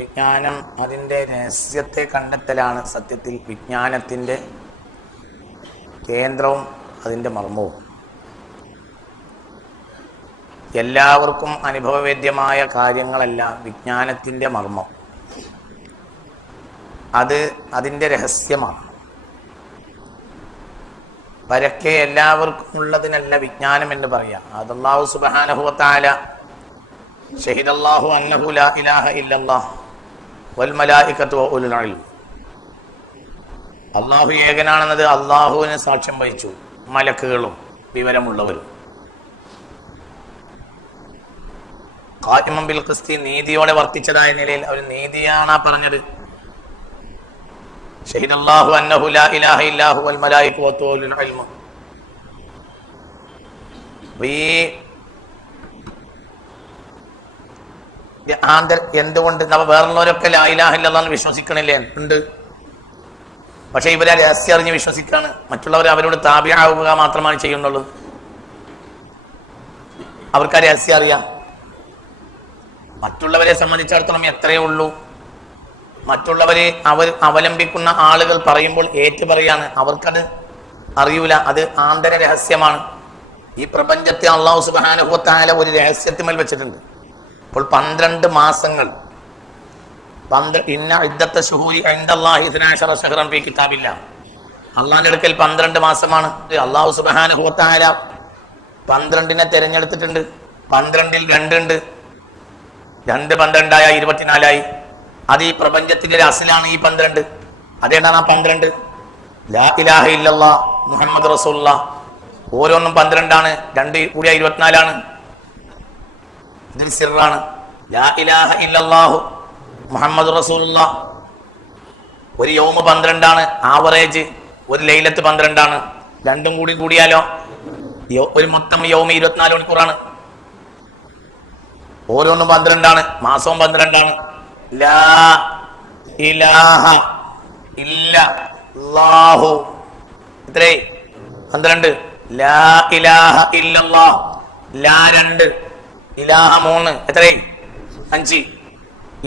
വിജ്ഞാനം അതിൻ്റെ രഹസ്യത്തെ കണ്ടെത്തലാണ് സത്യത്തിൽ വിജ്ഞാനത്തിൻ്റെ കേന്ദ്രവും അതിൻ്റെ മർമ്മവും. എല്ലാവർക്കും അനുഭവവേദ്യമായ കാര്യങ്ങളല്ല വിജ്ഞാനത്തിൻ്റെ മർമ്മം. അതിൻ്റെ രഹസ്യമാണ്. പരക്കെ എല്ലാവർക്കും ഉള്ളതിനല്ല വിജ്ഞാനം എന്ന് പറയാം. അത് അല്ലാഹു സുബ്ഹാനഹു വ തആല ഷഹിദല്ലാഹു അന്നഹു ലാ ഇലാഹ ഇല്ലല്ലാഹ് വൽ മലായികത്തു വ ഉലുൽ ഇൽം. അള്ളാഹു ഏകനാണെന്നത് അള്ളാഹുവിന് സാക്ഷ്യം വഹിച്ചു മലക്കുകളും വിവരമുള്ളവരും. ഖായിമൻ ബിൽ ഖിസ്തി, നീതിയോടെ വർത്തിച്ചതായ നിലയിൽ അവർ നീതിയാണ് പറഞ്ഞത്. ഷഹിദല്ലാഹു അന്നഹു ലാ ഇലാഹ ഇല്ലാഹു വൽ മലായികത്തു വ ഉലുൽ ഇൽം. എന്തുകൊണ്ട് വേറുള്ളവരൊക്കെ ലാ ഇലാഹ ഇല്ലല്ലാഹ് വിശ്വസിക്കണില്ലേ? ഉണ്ട്. പക്ഷെ ഇവരെ രഹസ്യം അറിഞ്ഞ് വിശ്വസിക്കാണ്. മറ്റുള്ളവർ അവരോട് താബിയാവുക മാത്രമാണ് ചെയ്യുന്നുള്ളൂ. അവർക്ക് ആ രഹസ്യം അറിയാം. മറ്റുള്ളവരെ സംബന്ധിച്ചിടത്തോളം എത്രയേ ഉള്ളൂ. മറ്റുള്ളവരെ അവലംബിക്കുന്ന ആളുകൾ പറയുമ്പോൾ ഏറ്റു പറയാണ്. അവർക്കത് അറിയൂല. അത് ആന്തര രഹസ്യമാണ്. ഈ പ്രപഞ്ചത്തെ അല്ലാഹു സുബ്ഹാനഹു വ തആല ഒരു രഹസ്യത്തിന്മേൽ വെച്ചിട്ടുണ്ട്. അപ്പോൾ 12 മാസങ്ങൾ, അള്ളാന്റെ അടുക്കൽ 12 മാസമാണ്. അല്ലാഹു സുബ്ഹാനഹു വ തആല 12നെ തിരഞ്ഞെടുത്തിട്ടുണ്ട്. 12ൽ 2 ഉണ്ട്. 2 12 24 അത് ഈ പ്രപഞ്ചത്തിന്റെ ഒരു അസലാണ്. ഈ 12 അതേതാണ് ആ 12. ലാ ഇലാഹ ഇല്ലല്ലാഹ് മുഹമ്മദ് റസൂലുള്ളാഹ് ഓരോന്നും 12 ആണ്. 2 കൂടിയ 24 ആണ്. ഇതിൽ സിറാണ്. ലാ ഇലാഹ ഇല്ലല്ലാഹു മുഹമ്മദ് റസൂലുള്ളാഹ് ഒരു യൗമ 12 ആണ്. ആവറേജ് ഒരു ലൈലത്ത് 12 ആണ്. 2 കൂടി കൂടിയാലോ ഒരു മൊത്തം യൗമ 24 മണിക്കൂറാണ്. ഓരോന്നും 12 ആണ്. മാസവും 12 ആണ്. ലാ ഇലാഹ ഇല്ലല്ലാഹു എത്രേ? 12. ലാ ഇലാഹ ഇല്ലല്ലാഹ് ലാ 2, ഇലാഹ 3 എത്രേ? 5.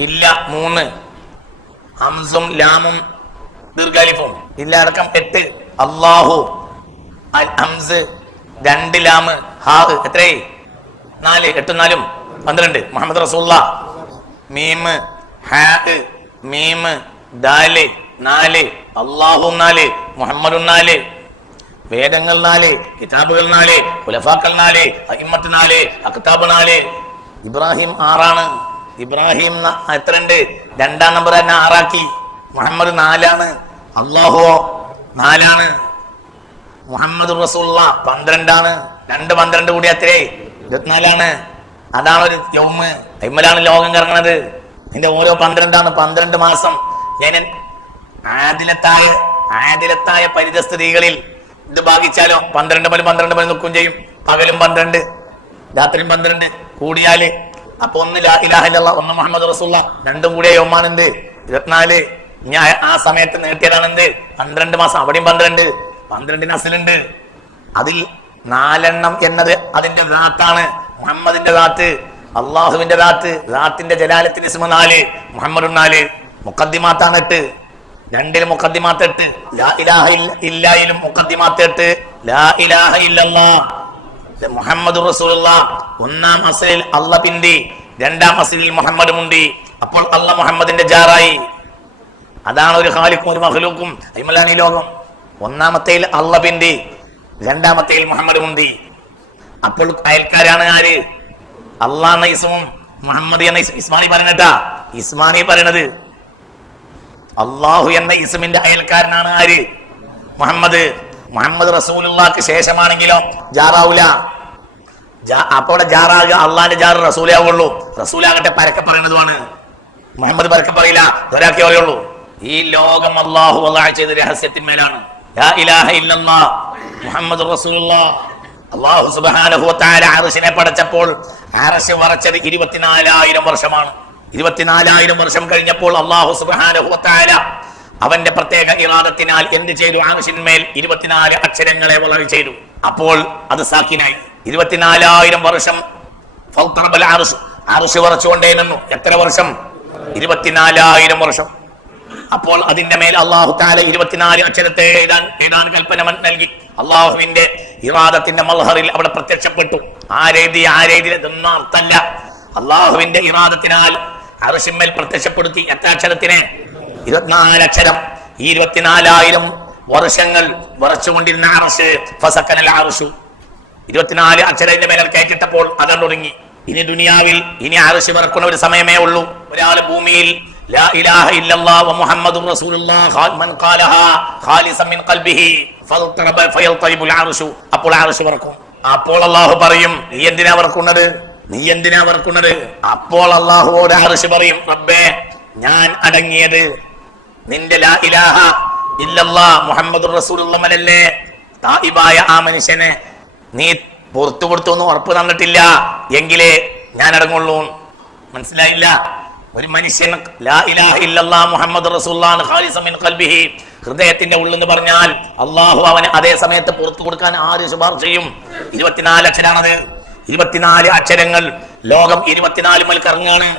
ഇല്ല 3, ഹംസും ലാമും ദീർഘാലിഫും ഇല്ല അടക്കം 8. അല്ലാഹു ഹംസ് 2 ലാമ് ഹാ എത്രേ? 4. 8 4 12. മുഹമ്മദ് റസൂലുള്ളാഹ് മീം ഹാ മീം ദാൽ 4. അല്ലാഹു 4. മുഹമ്മദ് 4. വേദങ്ങൾ 4. കിതാബുകൾ 4. ഖുലഫാക്കൾ 4. അഇമ്മത്ത് 4. അക്താബ് 4. ഇബ്രാഹിം 6 ആണ്. ഇബ്രാഹിം എത്രണ്ട്? 2ാം നമ്പർ തന്നെ 6 ആക്കി. മുഹമ്മദ് 4 ആണ്. അല്ലാഹു 4 ആണ്. മുഹമ്മദ് റസൂലുള്ളാഹ് 12 ആണ്. 2 12 കൂടി എത്രേ? 24 ആണ്. അതാണ് ഒരു യൗമ്. അയിമലാണ് ലോകം കറങ്ങുന്നത്. ഇതിന്റെ ഓരോ 12 ആണ്. 12 മാസം. ഞാൻ ആദിലത്തായ പരിതസ്ഥിതികളിൽ ഇത് ഭാഗിച്ചാലോ 12 12 നിൽക്കും ചെയ്യും. പകലും 12, രാത്രിയും 12 കൂടിയാല് അപ്പൊ 1 ലാ ഇലാഹ ഇല്ലല്ലാഹ് 1 മുഹമ്മദ് റസൂലുള്ളാഹ് 2 കൂടിയ യൗമാനെന്ത്? 24. ഞാൻ ആ സമയത്ത് നീട്ടിയതാണെന്ത്? 12 മാസം. അവിടെയും 12. 12ന് അസലുണ്ട്. അതിൽ 4 എന്നത് അതിന്റെ ദാത്താണ്. മുഹമ്മദിന്റെ ദാത്ത്, അള്ളാഹുവിന്റെ ദാത്തിന്റെ ജലാലത്തിന്റെ ഇസ്മ 4, മുഹമ്മദ് 4. മുഖദ്ദിമാത്താണ് 8. 2ൽ മുഖദ്ദിമാത്ത് 8. ലാ ഇലാഹ ഇല്ലല്ലാഹിലും മുഖദ്ദിമാത്ത് 8. ലാ ഇലാഹ ഇല്ലല്ലാഹ് മുഹമ്മദ് റസൂലുള്ളാഹ് 1ാം അസലിൽ അല്ലാഹ് പിന്തി, 2ാം അസലിൽ മുഹമ്മദ് മുണ്ടി. അപ്പോൾ അല്ലാഹ് മുഹമ്മദിന്റെ ജാറായി. അതാണ് ഒരു ഖാലിഖും ഒരു മഖ്ലൂഖും. അയിമലാണ് ഈ ലോകം. 1ാമത്തേൽ അല്ലാഹ് പിന്തി, 2ാമത്തേൽ മുഹമ്മദ് മുണ്ടി. അപ്പോൾ അയൽക്കാരാണ് ആര്? അല്ലാഹ് എന്ന ഇസ്മും മുഹമ്മദ് എന്ന ഇസ്മാനി പറയുന്നതാ. ഇസ്മാനി പറയണത് അല്ലാഹു എന്ന ഇസ്മിന്റെ അയൽക്കാരനാണ് ആര്? മുഹമ്മദ്. മുഹമ്മദ് റസൂലുള്ളാഹിക്ക് ശേഷമാണെങ്കിലോ ജാറാവൂല. അപ്പോൾ ജാറാകുക അള്ളാന്റെ ജാറ് റസൂലേ ആവുള്ളൂ. റസൂലാകട്ടെ പരക്കെ പറയുന്നതുമാണ്. മുഹമ്മദ് പരക്കെ പറയില്ല, ഒരാൾക്കേ പറയുള്ളൂ. ഈ ലോകം അല്ലാഹു ചെയ്ത രഹസ്യത്തിന്മേലാണ്. ലാ ഇലാഹ ഇല്ലല്ലാഹ് മുഹമ്മദ് റസൂലുള്ളാഹ്. അല്ലാഹു സുബ്ഹാനഹു വ തആല അർശിനെ പടച്ചപ്പോൾ അർശ് വറച്ചത് 24,000 വർഷമാണ്. 24,000 വർഷം കഴിഞ്ഞപ്പോൾ അല്ലാഹു സുബ്ഹാനഹു വ തആല അവന്റെ പ്രത്യേക ഇറാദത്തിനാൽ എന്ത് ചെയ്തു? അർശിന്മേൽ 24 അക്ഷരങ്ങളെ വളവ് ചെയ്തു. അപ്പോൾ അത് സാക്കിനായി. 24,000 വർഷം അർശ് വറച്ചുകൊണ്ടേ നിന്നു. എത്ര വർഷം? 24,000 വർഷം. അപ്പോൾ അതിന്റെ മേൽ അള്ളാഹു തആല 24 അക്ഷരത്തെ എഴുതാൻ കൽപ്പന നൽകി. അള്ളാഹുവിന്റെ ഇറാദത്തിന്റെ മൽഹറിൽ അവിടെ പ്രത്യക്ഷപ്പെട്ടു. ആരെഴുതിയതൊന്നും അർത്ഥമല്ല. അള്ളാഹുവിന്റെ ഇറാദത്തിനാൽ അർശിന്മേൽ പ്രത്യക്ഷപ്പെടുത്തി. എത്ര അക്ഷരത്തിന്? 24 അക്ഷരം. ഈ 24,000 വർഷങ്ങൾ വറച്ചുകൊണ്ടിരുന്ന അർശ് ഫസക്കനൽ അർശു 24 അക്ഷരത്തിന്റെ മേലെ കയറ്റിട്ടപ്പോൾ അതാണ് തുടങ്ങി. ഇനി ദുനിയാവിൽ ഇനി അർശ് വറക്കുന്ന ഒരു സമയമേ ഉള്ളൂ. ഒരാൾ ഭൂമിയിൽ ലാ ഇലാഹ ഇല്ലല്ലാഹ് വ മുഹമ്മദുർ റസൂലുള്ളാഹ് മൻ ഖാലഹാ ഖാലിസൻ മിൻ ഖൽബിഹി ഫയൽതയിബുൽ അർശു. അപ്പോൾ അർശ് വറക്കും. അപ്പോൾ അല്ലാഹു പറയും, നീ എന്തിനാ വറക്കുന്നത്? അപ്പോൾ അല്ലാഹുവോട് അർശ് പറയും, റബ്ബേ, ഞാൻ അടങ്ങിയത് നിന്റെ ലാ ഇലാഹ ഇല്ലല്ലാഹ് മുഹമ്മദുർ റസൂലുള്ളാഹ് തായിബായ ആ മനുഷ്യനെ നീ പുറത്തു കൊടുത്തൊന്നും ഉറപ്പ് തന്നിട്ടില്ല എങ്കിലേ ഞാൻ അടങ്ങുള്ളൂ. മനസ്സിലായില്ല? ഒരു മനുഷ്യൻ ലാ ഇലാഹ ഇല്ലല്ലാഹ് മുഹമ്മദുർ റസൂലുള്ളാഹി ഖാലിസൻ മിൻ ഖൽബിഹി ഹൃദയത്തിന്റെ ഉള്ളെന്ന് പറഞ്ഞാൽ അള്ളാഹു അവന് അതേ സമയത്ത് പുറത്തു കൊടുക്കാൻ ആര് ശുപാർശ ചെയ്യും? 24 അക്ഷരാണത്. 24 അക്ഷരങ്ങൾ. ലോകം 24 മേൽ കറങ്ങാണ്.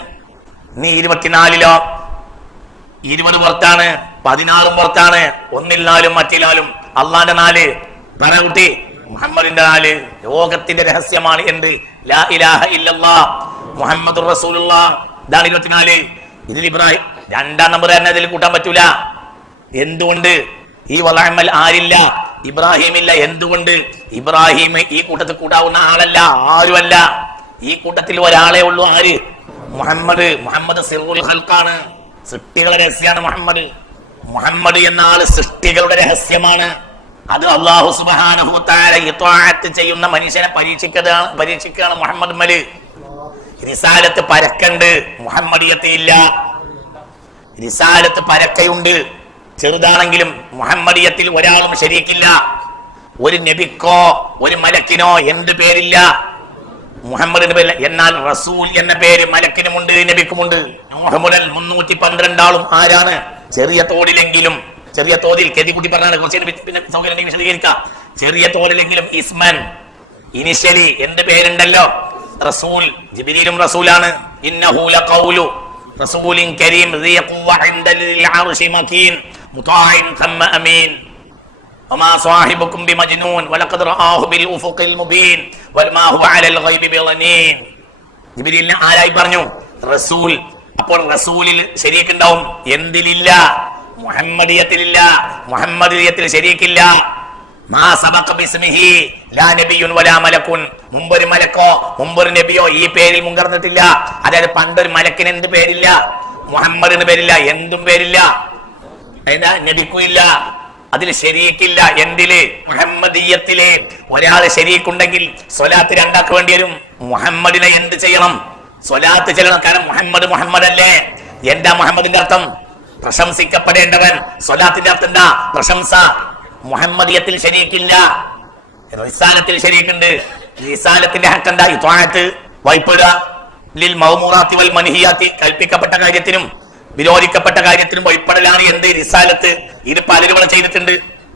നീ 24ലോ 20 പുറത്താണ്, 16 പുറത്താണ്. ഒന്നില്ലാലും മറ്റില്ലാലും അള്ളാന്റെ 4 പറ കുട്ടി, മുഹമ്മദിന്റെ 4. ലോകത്തിന്റെ രഹസ്യമാണ് എന്ത്? ലാ ഇലാഹ ഇല്ലല്ലാഹ് മുഹമ്മദുർ റസൂലുള്ളാഹ്. ഇതാണ് 24. ഇതിൽ ഇബ്രാഹിം 2ാം നമ്പർ തന്നെ ഇതിൽ കൂട്ടാൻ പറ്റൂല. എന്തുകൊണ്ട്? ഈ വലഅമൽ ആരില്ല? ഇബ്രാഹിമില്ല. എന്തുകൊണ്ട്? ഇബ്രാഹിം ഈ കൂട്ടത്തിൽ കൂടാവുന്ന ആളല്ല, ആരുമല്ല. ഈ കൂട്ടത്തിൽ ഒരാളെ ഉള്ളൂ. ആര്? മുഹമ്മദ് സിറുൽ ഖൽഖാണ്. സൃഷ്ടികളുടെ രഹസ്യമാണ് മുഹമ്മദ് എന്ന ആള് സൃഷ്ടികളുടെ രഹസ്യമാണ്. അത് അല്ലാഹു സുബ്ഹാനഹു വ തആല ഇത്വാഅത്ത് ചെയ്യുന്ന മനുഷ്യനെ പരീക്ഷിക്കുകയാണ് മുഹമ്മദ് മല്. റിസാലത്ത് പരക്കുണ്ട്, മുഹമ്മദിയത്ത് ഇല്ല. റിസാലത്ത് പരക്കയുണ്ട്, ചെറുതാണെങ്കിലും. മുഹമ്മദിയത്തിൽ ഒരാളും ശരീക്കില്ല. ഒരു നബിക്കോ ഒരു മലക്കിനോ എന്ത് പേരില്ല? മുഹമ്മദിന് പേരില്ല. എന്നാൽ റസൂൽ എന്ന പേര് മലക്കിനുമുണ്ട്, നബിക്കുമുണ്ട്. മുഹമ്മദ് 312 ആളും ആരാണ്? ചെറിയ തോതിൽ കെതികുട്ടി പറഞ്ഞാണ്. പിന്നെ സൗകര്യം വിശദീകരിക്കാം. ചെറിയ തോതിലെങ്കിലും ഇസ്മൻ ഇനിഷ്യലി എന്ത് പേരുണ്ടല്ലോ? റസൂൽ. ജിബ്രീലും റസൂലാണ്. ഇന്നഹു ലഖൗലു റസൂലിൻ കരീം ദീ ഖുവ്വ ഇൻദൽ അർശി മകീൻ മുതാഇൻ തമ്മ അമീൻ വമാ സാഹിബുക്കും ബിമജ്നൂൻ വലഖദ് റആഹു ബിൽ ഉഫുഖിൽ മുബീൻ വമാ ഹുവ അലൽ ഗൈബി ബിളനീൻ. ജിബ്രീലിനെ ആരായി പറഞ്ഞു? റസൂൽ. അപ്പോൾ റസൂലിൽ ശരീക്കുണ്ടാവും. എന്തിലില്ല? മുഹമ്മദിയത്തിലില്ല. മുഹമ്മദിയത്തിൽ ശരീക്കില്ല. മാ സബഖ ബിസ്മിഹി ലാ നബിയുൻ വലാ മലക്കുൻ. മുമ്പൊരു മലക്കോ മുമ്പൊരു നബിയോ ഈ പേരിൽ മുൻകടന്നിട്ടില്ല. അതായത് പണ്ടൊരു മലക്കിന് എന്ത് പേരില്ല? മുഹമ്മദിന് പേരില്ല. എന്തും പേരില്ല. അതിന്റെ നബിക്കുമില്ല. അതിൽ ശരീക്കില്ല. എന്തില്? മുഹമ്മദിയത്തില്. ഒരാള് ശരീക്കുണ്ടെങ്കിൽ സ്വലാത്ത് 2 ആക്ക് വേണ്ടി വരും. മുഹമ്മദിനെ എന്ത് ചെയ്യണം? സ്വലാത്ത് ചെല്ലണം. കാരണം മുഹമ്മദ് അല്ലേ. എന്താ മുഹമ്മദിന്റെ അർത്ഥം? പ്രശംസിക്കപ്പെടേണ്ടവൻ. സ്വലാത്തിന്റെ അർത്ഥം എന്താ? പ്രശംസ. മുഹമ്മദിയത്തിൽ ശരീക്കില്ല. റിസാലത്തിൽ ശരീക്കുണ്ട്. റിസാലത്തിന്റെ ഹക്ക് എന്താ? ഇത്വാഅത്ത്, വഴിപ്പെടുക. ലിൽ മൗമൂറാത്തി വൽ മൻഹിയാത്തി, കൽപ്പിക്കപ്പെട്ട കാര്യത്തിനും വിരോധിക്കപ്പെട്ട കാര്യത്തിനും വഴിപ്പെടലാണ് എന്ത്? റിസാലത്ത്. ഇത് പലരും ചെയ്തിട്ടുണ്ട്.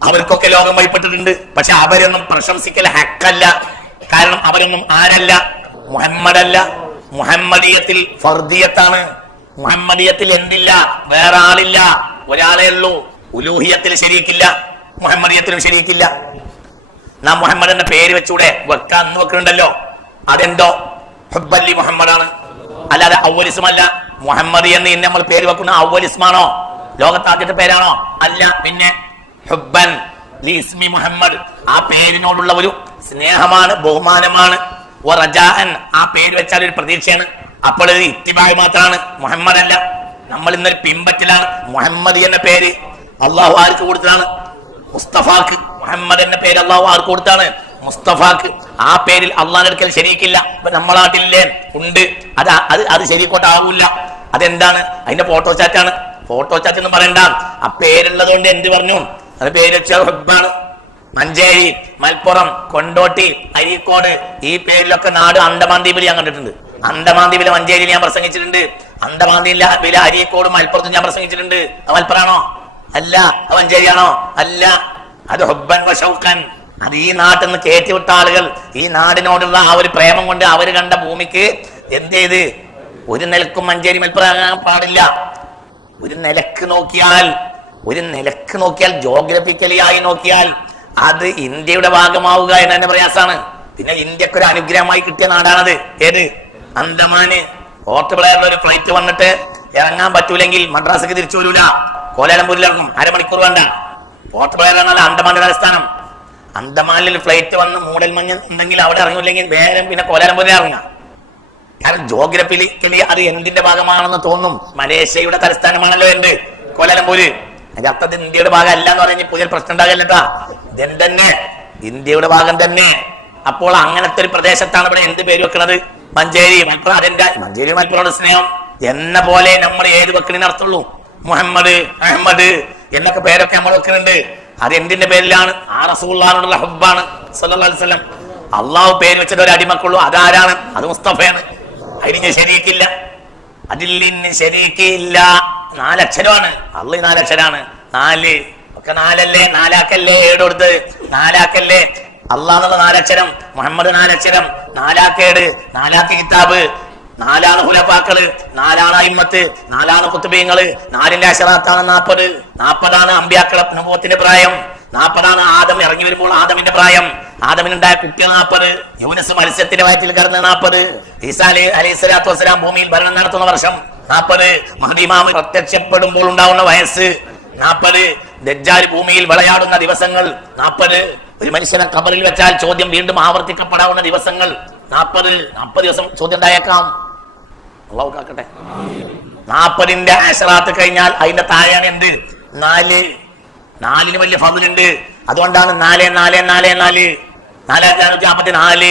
അവർക്കൊക്കെ ലോകം വഴിപ്പെട്ടിട്ടുണ്ട്. പക്ഷെ അവരൊന്നും പ്രശംസിക്കൽ ഹക്കല്ല. കാരണം അവരൊന്നും ആരല്ല? മുഹമ്മദല്ല. മുഹമ്മദിയത്തിൽ ഫർദിയത്താണ്. മുഹമ്മദിയത്തിൽ എന്തില്ല? വേറെ ആളില്ല, ഒരാളേ ഉള്ളൂ. ഉലൂഹിയത്തിൽ ശരീക്കില്ല, മുഹമ്മദിയത്തിലും ശരീക്കില്ല. നാം മുഹമ്മദ് എന്ന പേര് വെച്ചൂടെ? വെക്കാൻ അന്ന് വെക്കുന്നുണ്ടല്ലോ. അതെന്തോ ഹുബ്ബല്ലി മുഹമ്മദാണ്, അല്ലാതെ അവലിസ്മല്ല. മുഹമ്മദ് എന്ന് ഇന്ന് നമ്മൾ പേര് വെക്കുന്ന അവലിസ്മാണോ? ലോകത്ത് ആദ്യത്തെ പേരാണോ? അല്ല. പിന്നെ ഹുബ്ബൻ ലി ഇസ്മി മുഹമ്മദ്, ആ പേരിനോടുള്ള ഒരു സ്നേഹമാണ്, ബഹുമാനമാണ്. റജാഅൻ, ആ പേര് വെച്ചാൽ ഒരു പ്രതീക്ഷയാണ്. അപ്പോൾ ഇത് ഇത്തിബായ് മാത്രമാണ്, മുഹമ്മദ് അല്ല. നമ്മൾ ഇന്നൊരു പിമ്പറ്റിലാണ്. മുഹമ്മദ് എന്ന പേര് അള്ളാഹു ആർക്ക് കൊടുത്തതാണ്? മുസ്തഫാക്ക്. മുഹമ്മദ് എന്ന പേര് അള്ളാഹു ആർക്ക് കൊടുത്താണ്? മുസ്തഫാക്ക്. ആ പേരിൽ അള്ളാഹിന്റെ അടുക്കൽ ശരീക്കില്ല. ഇപ്പൊ നമ്മളെ നാട്ടിലില്ലേ? ഉണ്ട്. അത് ശരീക്കോട്ടാവൂല. അതെന്താണ്? അതിന്റെ ഫോട്ടോ ചാറ്റാണ്. ഫോട്ടോ ചാറ്റ് എന്ന് പറയണ്ട. ആ പേരുള്ളത് കൊണ്ട് എന്ത് പറഞ്ഞു? അത് പേര് വെച്ചാൽ ഹുബ്ബാണ്. മഞ്ചേരി, മലപ്പുറം, കൊണ്ടോട്ടി, അരീക്കോട്, ഈ പേരിലൊക്കെ നാട് അണ്ടമാൻ ദ്വീപിൽ ഞാൻ കണ്ടിട്ടുണ്ട്. അണ്ടമാൻ ദ്വീപിലെ മഞ്ചേരിയിൽ ഞാൻ പ്രസംഗിച്ചിട്ടുണ്ട്. അണ്ടമാൻ ദ്വീപിലെ അരീക്കോട്, മലപ്പുറത്തും ഞാൻ പ്രസംഗിച്ചിട്ടുണ്ട്. അത് മലപ്പുറാണോ? അല്ല. അത് മഞ്ചേരിയാണോ? അല്ല. അത് ഹുബ്ബൻ വശൗഖൻ. അത് ഈ നാട്ടിൽ നിന്ന് കയറ്റിവിട്ട ആളുകൾ ഈ നാടിനോടുള്ള ആ ഒരു പ്രേമം കൊണ്ട് അവർ കണ്ട ഭൂമിക്ക് എന്ത് ചെയ്ത് ഒരു നിലക്കും മഞ്ചേരി മലപ്പുറം പാടില്ല. ഒരു നിലക്ക് നോക്കിയാൽ ജോഗ്രഫിക്കലി ആയി നോക്കിയാൽ അത് ഇന്ത്യയുടെ ഭാഗമാവുക എന്ന് തന്നെ പ്രയാസാണ്. പിന്നെ ഇന്ത്യക്ക് ഒരു അനുഗ്രഹമായി കിട്ടിയ നാടാണത്. ഏത്? അന്തമാന്. പോർട്ട് ബ്ലെയറിൽ ഒരു ഫ്ലൈറ്റ് വന്നിട്ട് ഇറങ്ങാൻ പറ്റൂലെങ്കിൽ മദ്രാസിക്ക് തിരിച്ചു വരൂല, കോലാലംപൂരിൽ ഇറങ്ങും, അരമണിക്കൂർ വേണ്ട. പോർട്ട് ബ്ലെയർ എന്നാൽ അന്തമാന്റെ തലസ്ഥാനം. അന്തമാനിൽ ഫ്ലൈറ്റ് വന്ന് മൂടൽമഞ്ഞ് ഉണ്ടെങ്കിൽ അവിടെ ഇറങ്ങില്ലെങ്കിൽ വേഗം പിന്നെ കോലാലംപൂരിൽ ഇറങ്ങാം. കാരണം ജോഗ്രഫിക്കലി അത് എന്തിന്റെ ഭാഗമാണെന്ന് തോന്നും. മലേഷ്യയുടെ തലസ്ഥാനമാണല്ലോ എന്ത്? കോലാലംപൂര്. അതിന്റെ അർത്ഥത്തിൽ ഇന്ത്യയുടെ ഭാഗം അല്ല എന്ന് പറഞ്ഞ് പുതിയ പ്രശ്നം ഉണ്ടാകല്ലട്ടാ. ഇതൻ തന്നെ ഇന്ത്യയുടെ ഭാഗം തന്നെ. അപ്പോൾ അങ്ങനത്തെ ഒരു പ്രദേശത്താണ് ഇവിടെ എന്ത് പേര് വെക്കുന്നത്? മഞ്ചേരി മലപ്പുറം. അതെന്താ മഞ്ചേരി മലപ്പുറയുടെ സ്നേഹം എന്ന പോലെ നമ്മൾ ഏത് വെക്കലിന് അർത്ഥമുള്ളൂ? മുഹമ്മദ്, അഹമ്മദ് എന്നൊക്കെ പേരൊക്കെ നമ്മൾ വെക്കുന്നുണ്ട്. അത് എന്തിന്റെ പേരിലാണ്? ആ റസൂലുള്ളാഹിയുടെ ഹബ്ബാണ് സല്ലല്ലാഹു അലൈഹി വസല്ലം. അള്ളാഹു പേര് വെച്ചിട്ട് ഒരു അടിമക്കുള്ളൂ. അതാരാണ്? അത് മുസ്തഫയാണ്. അതിന് ശരീക്കില്ല, അതിൽ നിന്ന് ശരീക്കില്ല. 4 അക്ഷരമാണ്. അള്ളി 4 അക്ഷരാണ്. 4 ഒക്കെ 4അല്ലേ? 4ആക്കല്ലേ? 7 കൊടുത്ത് 4ആക്കല്ലേ? അള്ളാഹ് 4 അക്ഷരം, മുഹമ്മദ് 4 അക്ഷരം, 4ആക്കേട്, 4ആക്ക് കിതാബ്, 4 ഖുലഫാക്കള്, 4 അയിമ്മത്ത്, 4 കുത്തുബീങ്ങള്, 4ന്റെ അശറാത്താണ് 40. 40 അമ്പിയാക്കളെ നുബുവത്തിന്റെ പ്രായം. 40 ആദം ഇറങ്ങി വരുമ്പോൾ ആദമിന്റെ പ്രായം. ആദമിനുണ്ടായ കുട്ടികൾ 40. യൂനുസ് മത്സ്യത്തിന്റെ വയറ്റിൽ കിടന്ന് 40. ഈസാ അലൈഹിസ്സലാത്തു വസ്സലാം ഭൂമിയിൽ ഭരണം നടത്തുന്ന വർഷം 40. മഹ്ദി ഇമാം പ്രത്യക്ഷപ്പെടുമ്പോൾ ഉണ്ടാവുന്ന വയസ്സ് 40. ദജ്ജാൽ ഭൂമിയിൽ വിളയാടുന്ന ദിവസങ്ങൾ 40. ഒരു മനുഷ്യനെ ഖബറിൽ വെച്ചാൽ ചോദ്യം വീണ്ടും ആവർത്തിക്കപ്പെടാവുന്ന ദിവസങ്ങൾ 40. 40 ദിവസം ചോദ്യം ഉണ്ടായേക്കാം. അല്ലാഹു കാക്കട്ടെ. 40ന്റെ അശറാത്ത് കഴിഞ്ഞാൽ അതിന്റെ താഴെയാണ് എന്ത്? 4. 4ന് വലിയ ഫദ്ലുണ്ട്. അതുകൊണ്ടാണ് 4 4 4 4 454.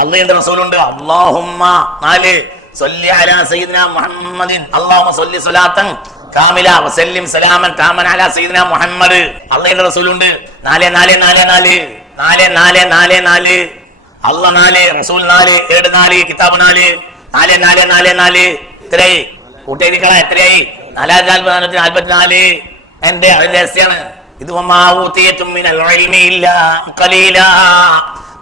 അള്ളാഹുവിന്റെ റസൂലുണ്ട്. അല്ലാഹുമ്മ 4 സ്വല്ലി അലാ സയ്യിദിനാ മുഹമ്മദിൻ അല്ലാഹുമ്മ സ്വല്ലി സ്വലാത്തൻ കാമില വസല്ലിം സലാമൻ താമൻ അലാ സയ്യിദിനാ മുഹമ്മദ്. അള്ളാഹുവിന്റെ റസൂലുണ്ട്. 4 4 4 4 4 4 4 4 അള്ളാഹ് 4 റസൂൽ 4 7 4 കിതാബ് 4 4 4 4 4 എത്രയായി? കൂട്ടിയിരിക്കണ എത്രയായി? 4444. എന്റെ അതിന്റെ രഹസ്യാണ് ഇത്.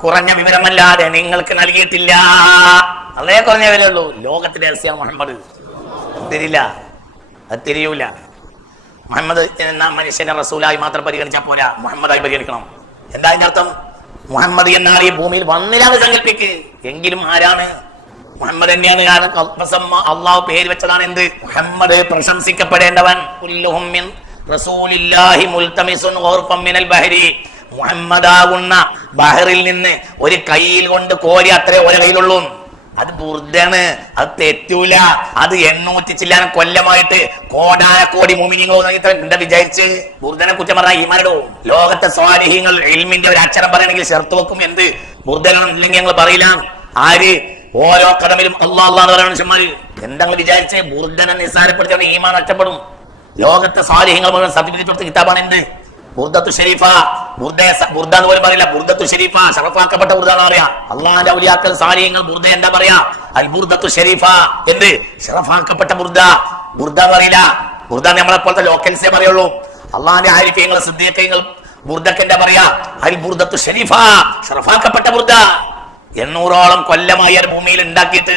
കുറഞ്ഞ വിവരമല്ലാതെ നിങ്ങൾക്ക് നൽകിയിട്ടില്ല. വളരെ കുറഞ്ഞ വിവരമുള്ളൂ. ലോകത്തിന്റെ രഹസ്യം മുഹമ്മദ്. തിരിയില്ല, അത് തിരിയൂല. മുഹമ്മദ് എന്ന മനുഷ്യനെ റസൂലായി മാത്രം പരിഗണിച്ചാൽ പോരാ, മുഹമ്മദായി പരിഗണിക്കണം. എന്താ അതിന്റെ അർത്ഥം? മുഹമ്മദ് എന്നാൽ ഈ ഭൂമിയിൽ വന്നില്ലാതെ സങ്കല്പിക്ക്. എങ്കിലും ആരാണ്? മുഹമ്മദ് തന്നെയാണ്. അള്ളാഹു പേര് വെച്ചതാണ് എന്ത്? മുഹമ്മദ് പ്രശംസിക്കപ്പെടേണ്ടവൻ. മുഹമ്മദാകുന്ന ബഹറിൽ നിന്ന് ഒരു കയ്യിൽ കൊണ്ട് കോരി അത്രേ ഒരു കയ്യിലുള്ളൂ. അത് ബുർദാണ്, അത് തെറ്റൂല. അത് 800 ചില്ലാനം കൊല്ലമായിട്ട് കോടാനക്കോടി മുഅ്മിനീങ്ങൾ എന്താ വിചാരിച്ച് ബുർദനെ കുറ്റം പറഞ്ഞാൽ ഈമാനോ? ലോകത്തെ സ്വാലിഹീങ്ങൾ ഇൽമിന്റെ ഒരു അക്ഷരം പറയണമെങ്കിൽ ഷർത്ത് വെക്കും. എന്ത്? ബുർദനില്ലെങ്കിൽ ഞങ്ങൾ പറയില്ല. ആര്? ഓരോ കടമിലും അല്ലാഹ് അല്ലാഹ് എന്ന് പറയുന്ന മനുഷ്യന്മാര്. എന്താ വിചാരിച്ചേ? ബുർദനെ നിസ്സാരപ്പെടുത്തിയാണ് ഈമാൻ നഷ്ടപ്പെടും. ലോകത്തെ സ്വാലിഹീങ്ങൾ മുഴുവൻ സർട്ടിഫിക്കറ്റ് കൊടുത്ത കിതാബാണ് എന്ത്? ബുർദത്തു ഷരീഫ. ബുർദ എന്ന് പോലും പറയില്ല. ബുർദത്തു ഷരീഫ ശറഫാക്കപ്പെട്ട ബുർദ എന്ന് പറയാ. അള്ളാഹിന്റെ ഔലിയാക്കൾ സാലിഹീങ്ങൾ ബുർദ എന്താ പറയാ? അൽ ബുർദത്തു ഷരീഫ. എന്ത്? ശറഫാക്കപ്പെട്ട ബുർദ. ബുർദ എന്ന് പറയില്ല. ബുർദ നമ്മളെ പോലത്തെ ലോക്കൽസേ പറയുള്ളൂ. അള്ളാഹിന്റെ ആരിഫ്യങ്ങൾ സിദ്ദീഖീങ്ങൾ ബുർദക്ക് എന്താ പറയാ? അൽ ബുർദത്തു ഷരീഫ, ശറഫാക്കപ്പെട്ട ബുർദ. 800ഓളം കൊല്ലമായി ഭൂമിയിൽ ഉണ്ടാക്കിയിട്ട്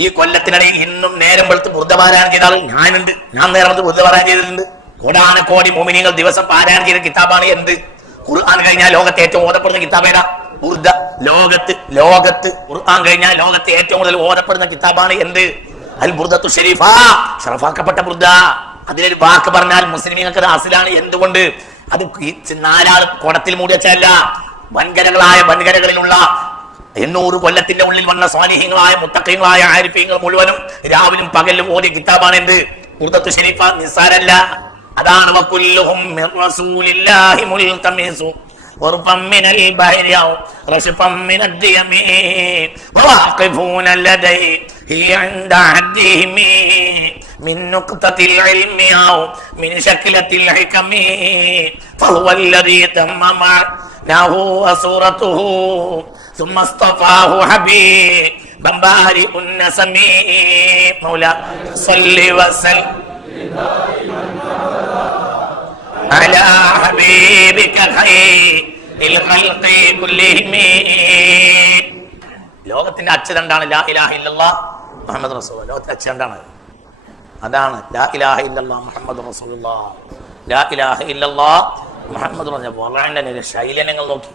ഈ കൊല്ലത്തിനിടയിൽ ഇന്നും നേരം വെളുത്ത് ബുർദ പാരായണം ചെയ്ത ആൾ ഞാനുണ്ട്. ഞാൻ നേരം വെളുത്ത് ബുർദ പാരായണം ചെയ്തിട്ടുണ്ട്. കോടാനക്കോടി മുഅ്മിനീങ്ങൾ ദിവസം പാരായണം ചെയ്ത കിതാബാണ് എന്ത്? ഖുർആൻ കഴിഞ്ഞാൽ ലോകത്തെ ഏറ്റവും ഓതപ്പെടുന്ന കിതാബ് ഏതാ? ബുർദ. ലോകത്ത് ഖുർആൻ കഴിഞ്ഞാൽ ലോകത്തെ ഏറ്റവും കൂടുതൽ ഓതപ്പെടുന്ന കിതാബാണ് എന്ത്? അൽ ബുർദത്തു ഷരീഫ, ശറഫാക്കപ്പെട്ട ബുർദ. അതിലൊരു വാക്ക് പറഞ്ഞാൽ മുസ്ലിമീങ്ങൾക്ക് അത് അസിലാണ്. എന്തുകൊണ്ട്? അത് 4 കുടത്തിൽ മൂടി വെച്ചല്ല. വൻകരകളിലുള്ള 800 കൊല്ലത്തിന്റെ ഉള്ളിൽ വന്ന സ്വാലിഹീങ്ങളായ മുത്തഖീങ്ങളായ ആരിഫീങ്ങൾ മുഴുവനും രാവിലും പകലും ഓതിയ കിതാബാണ് എന്ത്? ബുർദത്തു ഷരീഫ. നിസ്സാരല്ല. അതാണ് വകുല്ലുഹും മിർ റസൂലില്ലാഹി മുൽതമിസു വറഫം മിനൽ ബഹരി ഔ റശഫം മിനദ് ദിയമി വവാഖിഫൂന ലദൈഹി ഇൻദ ഹദ്ദിഹിം മിൻ നുഖ്തത്തിൽ ഇൽമി ഔ മിൻ ശക്ലത്തിൽ ഹികമി ഫഹുവല്ലദീ തമ്മമ നഹു അസൂറതുഹു ثم اصطفاه حبيبا بارئ النسمي مولا صل وسلم على حبيبك خير الخلق كلهم. ലോകത്തിന്റെ അച്ചുതണ്ടാണ് ലാ ഇലാഹ ഇല്ലല്ലാഹ് മുഹമ്മദ് റസൂൽ ലോകത്തിൽ അച്ഛണ്ടാണ്. അതാണ് ലാ ഇലാഹ ഇല്ലല്ലാഹ് മുഹമ്മദ് റസൂലുള്ളാഹ്. ലാ ഇലാഹ ഇല്ലല്ലാഹ് മുഹമ്മദ് പറഞ്ഞ വളരെ ശൈലനങ്ങൾ നോക്കി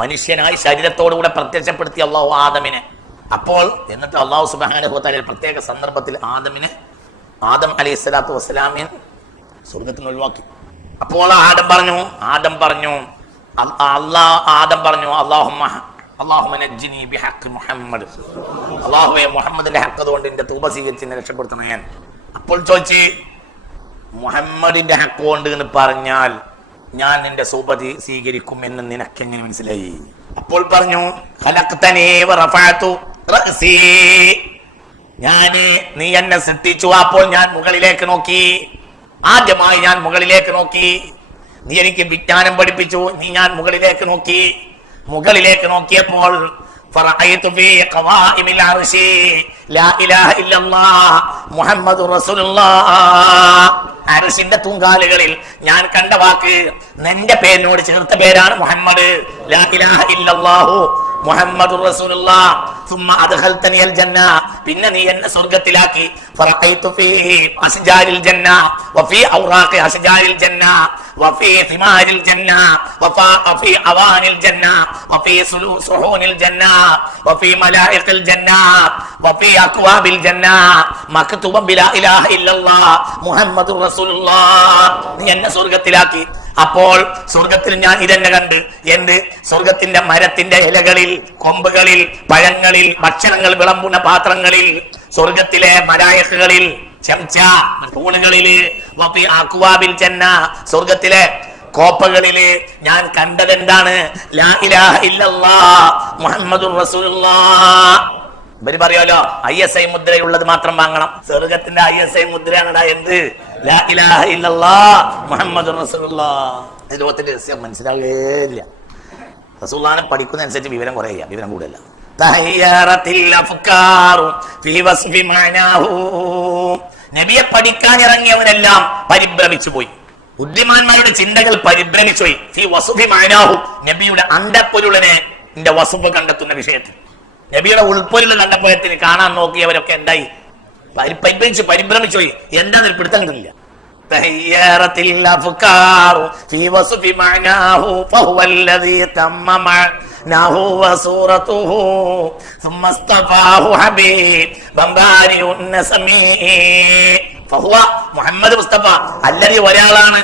മനുഷ്യനായി ശരീരത്തോടുകൂടെ പ്രത്യക്ഷപ്പെടുത്തി അള്ളാഹു ആദമിനെ. അപ്പോൾ എന്നിട്ട് അള്ളാഹു സുബ്ഹാനഹു വ തആല പ്രത്യേക സന്ദർഭത്തിൽ ആദം അലൈഹിസ്സലാത്തു വസ്സലാമിനെ സ്വർഗ്ഗത്തിൽ നിന്ന് ഒഴിവാക്കി. അപ്പോൾ ആദം പറഞ്ഞു അല്ലാഹുമ്മ നജ്ജിനി ബിഹഖ് മുഹമ്മദ്. അല്ലാഹുവേ മുഹമ്മദിന്റെ ഹഖ് കൊണ്ട് എന്റെ തൗബ സ്വീകരിച്ച് എന്നെ രക്ഷപ്പെടുത്തണം ഞാൻ. അപ്പോൾ ചോദിച്ച് മുഹമ്മദിന്റെ ഹഖ് കൊണ്ട് എന്ന് പറഞ്ഞാൽ ഞാൻ നിന്റെ സൗബതി സ്വീകരിക്കും എന്ന് നിനക്കെങ്ങനെ മനസ്സിലായി? അപ്പോൾ പറഞ്ഞു ഖലഖ്തനീ വറഫഅതു റഅസി. നീ എന്നെ സൃഷ്ടിച്ചു, അപ്പോൾ ഞാൻ മുകളിലേക്ക് നോക്കി. ആദ്യമായി ഞാൻ മുകളിലേക്ക് നോക്കി. നീ എനിക്ക് വിജ്ഞാനം പഠിപ്പിച്ചു, ഞാൻ മുകളിലേക്ക് നോക്കിയപ്പോൾ ഫറഅയ്തു ഫീ ഖവാഇമിൽ അർശി ലാ ഇലാഹ ഇല്ലല്ലാഹ് മുഹമ്മദുർ റസൂലുള്ളാഹ്. അർശിന്റെ തൂങ്കാലുകളിൽ ഞാൻ കണ്ട വാക്ക് നിന്റെ പേരിനോട് ചേർത്ത പേരാണ് മുഹമ്മദ്. ലാ ഇലാഹ ഇല്ലല്ലാഹു മുഹമ്മദുർ റസൂലുള്ളാഹ്. ثم ادخلتني الجنه. പിന്നെ നീ എന്നെ സ്വർഗ്ഗത്തിലാക്കി. فرأيت في اشجار الجنه وفي اوراق اشجار الجنه وفي ثمار الجنه وفي اوان الجنه وفي صحون الجنه وفي ملائق الجنه وفي اكواب الجنه مكتوبا بلا اله الا الله محمد رسول الله. നീ എന്നെ സ്വർഗ്ഗത്തിലാക്കി. അപ്പോൾ സ്വർഗത്തിൽ ഞാൻ ഇതെന്നെ കണ്ട്. സ്വർഗത്തിന്റെ മരത്തിന്റെ ഇലകളിൽ, കൊമ്പുകളിൽ, പഴങ്ങളിൽ, ഭക്ഷണങ്ങൾ വിളമ്പുന്ന പാത്രങ്ങളിൽ, സ്വർഗത്തിലെ മലായിഖുകളിൽ, ചംച സ്പൂണുകളിൽ, അക്വാബിൽ ജന്ന സ്വർഗത്തിലെ കോപ്പകളില് ഞാൻ കണ്ടത് എന്താണ്? ലാ ഇലാഹ ഇല്ലല്ലാഹ് മുഹമ്മദുർ റസൂലുള്ളാഹ്. ഇവര് പറയാലോ ISI മുദ്രയുള്ളത് മാത്രം വാങ്ങണം. സ്വർഗത്തിന്റെ ISI മുദ്രയാണടാ എന്ത്? ലാ ഇലാഹ ഇല്ലല്ലാഹ് മുഹമ്മദുർ റസൂലുള്ളാഹ്. ലോകത്തിന്റെ രഹസ്യം മനസ്സിലാകുകയില്ല. റസൂലുള്ളാഹിനെ പഠിക്കുന്ന അനുസരിച്ച് വിവരം കുറയുക, വിവരം കൂടുതല. നബിയെ പഠിക്കാൻ ഇറങ്ങിയവനെല്ലാം പരിഭ്രമിച്ചു പോയി. ബുദ്ധിമാന്മാരുടെ ചിന്തകൾ പരിഭ്രമിച്ചു പോയി. നബിയുടെ അണ്ടപ്പൊരുളിനെ വസുഫ് കണ്ടെത്തുന്ന വിഷയത്തിൽ, നബിയുടെ ഉൾപ്പൊരുൾ കണ്ടപ്പോഴത്തിന് കാണാൻ നോക്കിയവരൊക്കെ എന്തായി? പരിഭ്രമിച്ചു പോയി. എന്താന്ന് പിടുത്തം കിട്ടില്ല. മുഹമ്മദ് മുസ്തഫ അല്ലതി ഒരാളാണ്.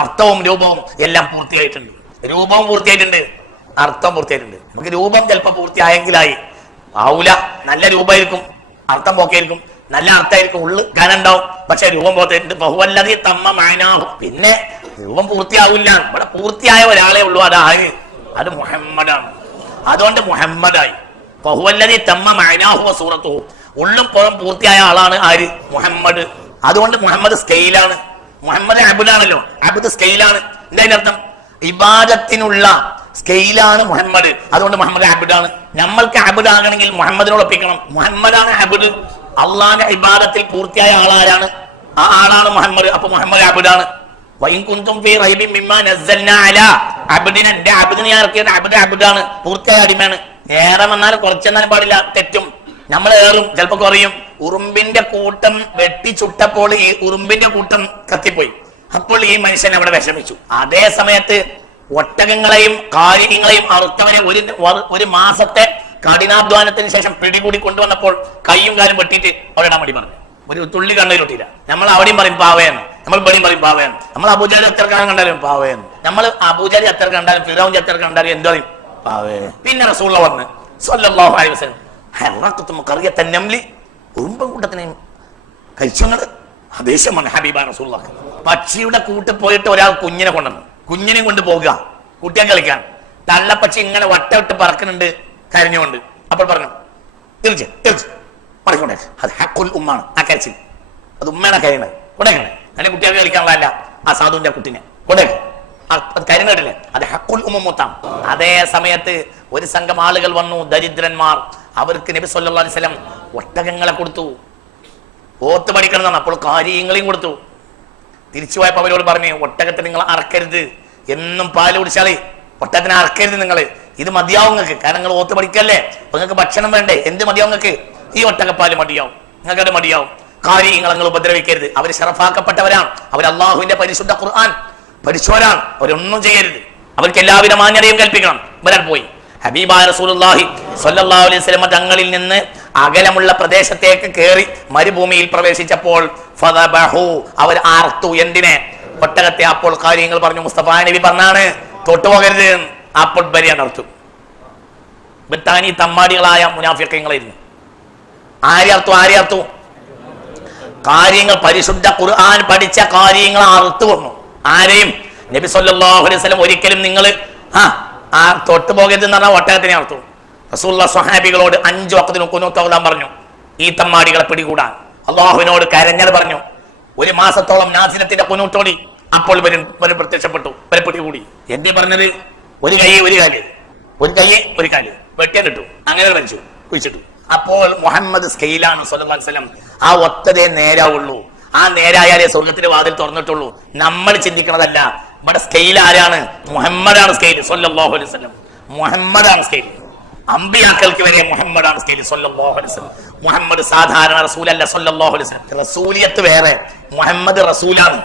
അർത്ഥവും രൂപവും എല്ലാം പൂർത്തിയായിട്ടുണ്ട്. രൂപവും പൂർത്തിയായിട്ടുണ്ട്, അർത്ഥം പൂർത്തിയായിട്ടുണ്ട്. നമുക്ക് രൂപം ചിലപ്പോ പൂർത്തിയായെങ്കിലായി ആവൂല. നല്ല രൂപമായിരിക്കും, അർത്ഥം പോക്കെയായിരിക്കും, നല്ല അർത്ഥമായിരിക്കും, ഉള്ളു ഗാനുണ്ടാവും, പക്ഷെ രൂപം പോർത്തിയായിട്ടുണ്ട്. ബഹുവല്ലതി തമ്മ മാനാഹു. പിന്നെ രൂപം പൂർത്തിയാവില്ല. ഇവിടെ പൂർത്തിയായ ഒരാളെ ഉള്ളൂ, അത് മുഹമ്മദാണ്. അതുകൊണ്ട് മുഹമ്മദായി. ബഹുവല്ലതി തമ്മ മാനാഹു സൂറത്തുഹു. ഉള്ളും പുറം പൂർത്തിയായ ആളാണ് ആര്? മുഹമ്മദ്. അതുകൊണ്ട് മുഹമ്മദ് സ്കെയിലാണ്. മുഹമ്മദ് അബ്ദാണല്ലോ, അബ്ദ് സ്കെയിലാണ്. എന്താ അതിനർത്ഥം? ഇബാദത്തിനുള്ള സ്കെയിലാണ് മുഹമ്മദ്. അതുകൊണ്ട് മുഹമ്മദ് അബ്ദാണ്. നമ്മൾക്ക് അബ്ദ് ആകണമെങ്കിൽ മുഹമ്മദിനോട് ഒപ്പിക്കണം. മുഹമ്മദാണ് അബ്ദ്. അള്ളാന്റെ ഇബാദത്തിൽ പൂർത്തിയായ ആളാരാണ്? ആ ആളാണ് മുഹമ്മദ്. അപ്പൊ മുഹമ്മദ് അബ്ദാണ്. അബ്ദാണ്, പൂർത്തിയായ അടിമയാണ്. ഏറെ വന്നാലും കുറച്ചെന്നാലും പാടില്ല, തെറ്റും. നമ്മൾ ഏറും, ചിലപ്പോ കുറയും. ഉറുമ്പിന്റെ കൂട്ടം വെട്ടി ചുട്ടപ്പോൾ ഈ ഉറുമ്പിന്റെ കൂട്ടം കത്തിപ്പോയി. അപ്പോൾ ഈ മനുഷ്യൻ അവിടെ വിഷമിച്ചു. അതേ സമയത്ത് ഒട്ടകങ്ങളെയും കാര്യങ്ങളെയും അറുത്തവനെ ഒരു മാസത്തെ കഠിനാധ്വാനത്തിന് ശേഷം പിടികൂടി കൊണ്ടുവന്നപ്പോൾ കയ്യും കാലും വെട്ടിയിട്ട് അവിടെ ഇടാൻ വേണ്ടി പറഞ്ഞു. ഒരു തുള്ളി കണ്ണയിലൊട്ടില്ല. നമ്മൾ അവിടെയും പറയും പാവയെന്ന്, നമ്മൾ ഇവിടെയും പറയും പാവയെന്ന്. നമ്മൾ അബൂജാലി അത്തർക്കാരൻ കണ്ടാലും പാവയെന്ന്, നമ്മൾ അബൂജാലി അത്തർ കണ്ടാലും ഫിറൗൻ അത്തർ കണ്ടാലും എന്തോ പറയും? പാവേ. പിന്നെ റസൂലുള്ള വന്ന് സ്വല്ലല്ലാഹു അലൈഹി വസല്ലം ഉറുമ്പൻ കൂട്ടത്തിനെയും കഴിച്ചങ്ങള് ദേശമാണ് ഹബീബ റസൂലുള്ളാഹി. പക്ഷിയുടെ കൂട്ട് പോയിട്ട് ഒരാൾ കുഞ്ഞിനെ കൊണ്ടുവന്നു. കുഞ്ഞിനെ കൊണ്ട് പോകുക കുട്ടിയെ കളിക്കാൻ. തള്ളപ്പക്ഷി ഇങ്ങനെ വട്ടവിട്ട് പറക്കുന്നുണ്ട് കരഞ്ഞുകൊണ്ട്. അപ്പോൾ പറഞ്ഞു തിരിച്ച് മറിക്കൊണ്ടേ, അത് ഹക്കുൽ ഉമ്മാണ്. ആ കരച്ചിൽ അത് ഉമ്മയാണ് കരയുന്നത്. കൊടേക്കണേ അതിന്റെ കുട്ടികൾക്ക് കളിക്കാനുള്ളതല്ല. ആ സാധുവിന്റെ കുട്ടിനെ കൊടേക്ക് അത് കരുന്നിട്ടില്ലേ, അത് ഹക്കുൽ ഉമ്മൂത്താണ്. അതേ സമയത്ത് ഒരു സംഘം ആളുകൾ വന്നു, ദരിദ്രന്മാർ. അവർക്ക് നബി സല്ലല്ലാഹു അലൈഹി വസല്ലം ഒട്ടകങ്ങളെ കൊടുത്തു. ഓത്ത് പഠിക്കണമെന്നാണ്. അപ്പോൾ കാര്യങ്ങളെയും കൊടുത്തു. തിരിച്ചു പോയപ്പോ അവരോട് പറഞ്ഞു, ഒട്ടകത്തെ നിങ്ങൾ അറക്കരുത്, എന്നും പാല് കുടിച്ചാളേ, ഒട്ടകത്തിനെ അറക്കരുത് നിങ്ങൾ. ഇത് മതിയാവും നിങ്ങൾക്ക്. കാരണം നിങ്ങൾ ഓത്ത് പഠിക്കല്ലേ, അപ്പൊ നിങ്ങൾക്ക് ഭക്ഷണം വേണ്ടേ? എന്ത് മതിയാവും നിങ്ങൾക്ക്? ഈ ഒട്ടകപ്പാല് മതിയാവും, നിങ്ങൾക്കത് മതിയാവും. കാര്യങ്ങൾ നിങ്ങൾ ഉപദ്രവിക്കരുത്. അവർ ശറഫാക്കപ്പെട്ടവരാണ്, അവർ അള്ളാഹുവിന്റെ പരിശുദ്ധ ഖുർആൻ പഠിച്ചവരാണ്. അവരൊന്നും ചെയ്യരുത്, അവർക്ക് എല്ലാവിധ മാന്യതയും കൽപ്പിക്കണം. ഇവരാൾ പോയി ഹബീബായ റസൂലുള്ളാഹി സ്വല്ലല്ലാഹു അലൈഹി വസല്ലം തങ്ങളിൽ നിന്ന് അകലമുള്ള പ്രദേശത്തേക്ക് കയറി മരുഭൂമിയിൽ പ്രവേശിച്ചപ്പോൾ ഫദബഹു, അവർ ആർത്തു. എന്തിനെ? ഒട്ടകത്തെ. അപ്പോൾ കാര്യങ്ങൾ പറഞ്ഞു. മുസ്തഫ നബി പറഞ്ഞാണ് തൊട്ടുപോകരുത്. അപ്പോൾ ബരിയാൻ അർത്തു. ബത്താനി തമ്മാടികളായ മുനാഫിഖീങ്ങളായിരുന്നു. ആര്യർത്തു കാര്യങ്ങൾ പരിശുദ്ധ ഖുർആൻ പഠിച്ച കാര്യങ്ങൾ അർത്തു വന്നു. ആരെയും നബി സല്ലല്ലാഹു അലൈഹി വസല്ലം ഒരിക്കലും നിങ്ങൾ തൊട്ടു പോകരുത് എന്ന് പറഞ്ഞാൽ ഒട്ടകത്തിനെ അർത്തു. റസൂലുള്ളാഹി സ്വഹാബികളോട് 5 വഖ്തിന് ഖുനൂത്ത് ഓതാൻ പറഞ്ഞു. ഈ തമ്മാടികളെ പിടികൂടാൻ അള്ളാഹുവിനോട് കരഞ്ഞത് പറഞ്ഞു. 1 മാസത്തോളം നാസിലത്തിന്റെ ഖുനൂത്തോടി. അപ്പോൾ വരും പ്രത്യക്ഷപ്പെട്ടു, വരെ പിടികൂടി. എന്തേ പറഞ്ഞത്? ഒരു കൈ ഒരു കാല് വെട്ടിയിട്ടു. അങ്ങനെ വലിച്ചു കുഴിച്ചിട്ടു. അപ്പോൾ മുഹമ്മദ് സ്കെയിലാണ് സ്വല്ലല്ലാഹു അലൈഹി വസല്ലം. ആ ഒത്തതേ നേരാവുള്ളൂ. ആ നേരായാലേ സ്വർഗത്തിന്റെ വാതിൽ തുറന്നിട്ടുള്ളൂ. നമ്മൾ ചിന്തിക്കണതല്ല. ഇവിടെ സ്കെയിൽ ആരാണ്? മുഹമ്മദാണ് സ്കെയിൽ സ്വല്ലല്ലാഹു അലൈഹി വസല്ലം. മുഹമ്മദാണ് സ്കെയിൽ. അമ്പിയാക്കൾക്ക് വരെ മുഹമ്മദാണ് സ്കെയിൽ സ്വല്ലല്ലാഹു അലൈഹി വസല്ലം. മുഹമ്മദ് സാധാരണ റസൂലല്ല സ്വല്ലല്ലാഹു അലൈഹി വസല്ലം. റസൂലിയത്ത് വേറെ, മുഹമ്മദ് റസൂലാണ്.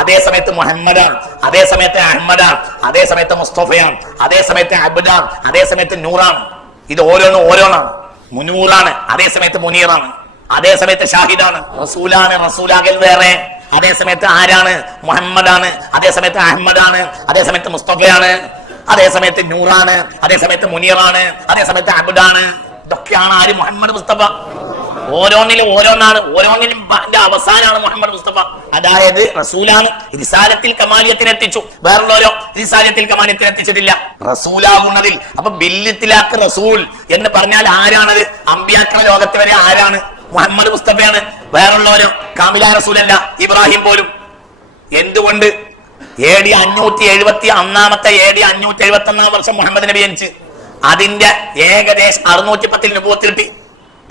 അതേ സമയത്ത് മുഹമ്മദാണ്, അതേ സമയത്ത് അഹമ്മദാണ്, അതേ സമയത്ത് മുസ്തഫയാണ്, അതേ സമയത്ത് അബ്ദാണ്, അതേ സമയത്ത് നൂറാണ്. ഇത് ഓരോന്നാണ്. മുനൂറാണ്, അതേ സമയത്ത് മുനീറാണ്, അതേ സമയത്ത് ഷാഹിദാണ്. റസൂലാണ്, റസൂലാകൽ വേറെ. അതേ സമയത്ത് ആരാണ്? മുഹമ്മദാണ്. അതേ സമയത്ത് അഹമ്മദാണ്, അതേ സമയത്ത് മുസ്തഫയാണ്, അതേ സമയത്ത് നൂറാണ്, അതേ സമയത്ത് മുനീറാണ്, അതേ സമയത്ത് അബ്ദാണ്. ഇതൊക്കെയാണ് ആര്? മുഹമ്മദ് മുസ്തഫ. ഓരോന്നിലും ഓരോന്നാണ്. ഓരോന്നിലും അവസാനമാണ് മുഹമ്മദ് മുസ്തഫ. അതായത് റസൂലാണ്, റിസാലത്തിൽ കമാലിയത്തിന് എത്തിച്ചു. വേറുള്ളവരോ റിസാലത്തിൽ കമാലിയത്തിന് എത്തിച്ചിട്ടില്ല. റസൂലാകുന്നതിൽ അപ്പൊ ബില്ലിത്തിലാക്ക് റസൂൽ എന്ന് പറഞ്ഞാൽ ആരാണത്? അമ്പിയാക്കള ലോകത്ത് വരെ ആരാണ്? മുഹമ്മദ് മുസ്തഫയാണ്. വേറുള്ളവരോ കാമില റസൂലല്ല, ഇബ്രാഹിം പോലും. എന്തുകൊണ്ട്? AD 571 വർഷം മുഹമ്മദ് നബി ജനിച്ച് അതിന്റെ ഏകദേശം 610 നുബുവത്ത് കിട്ടി.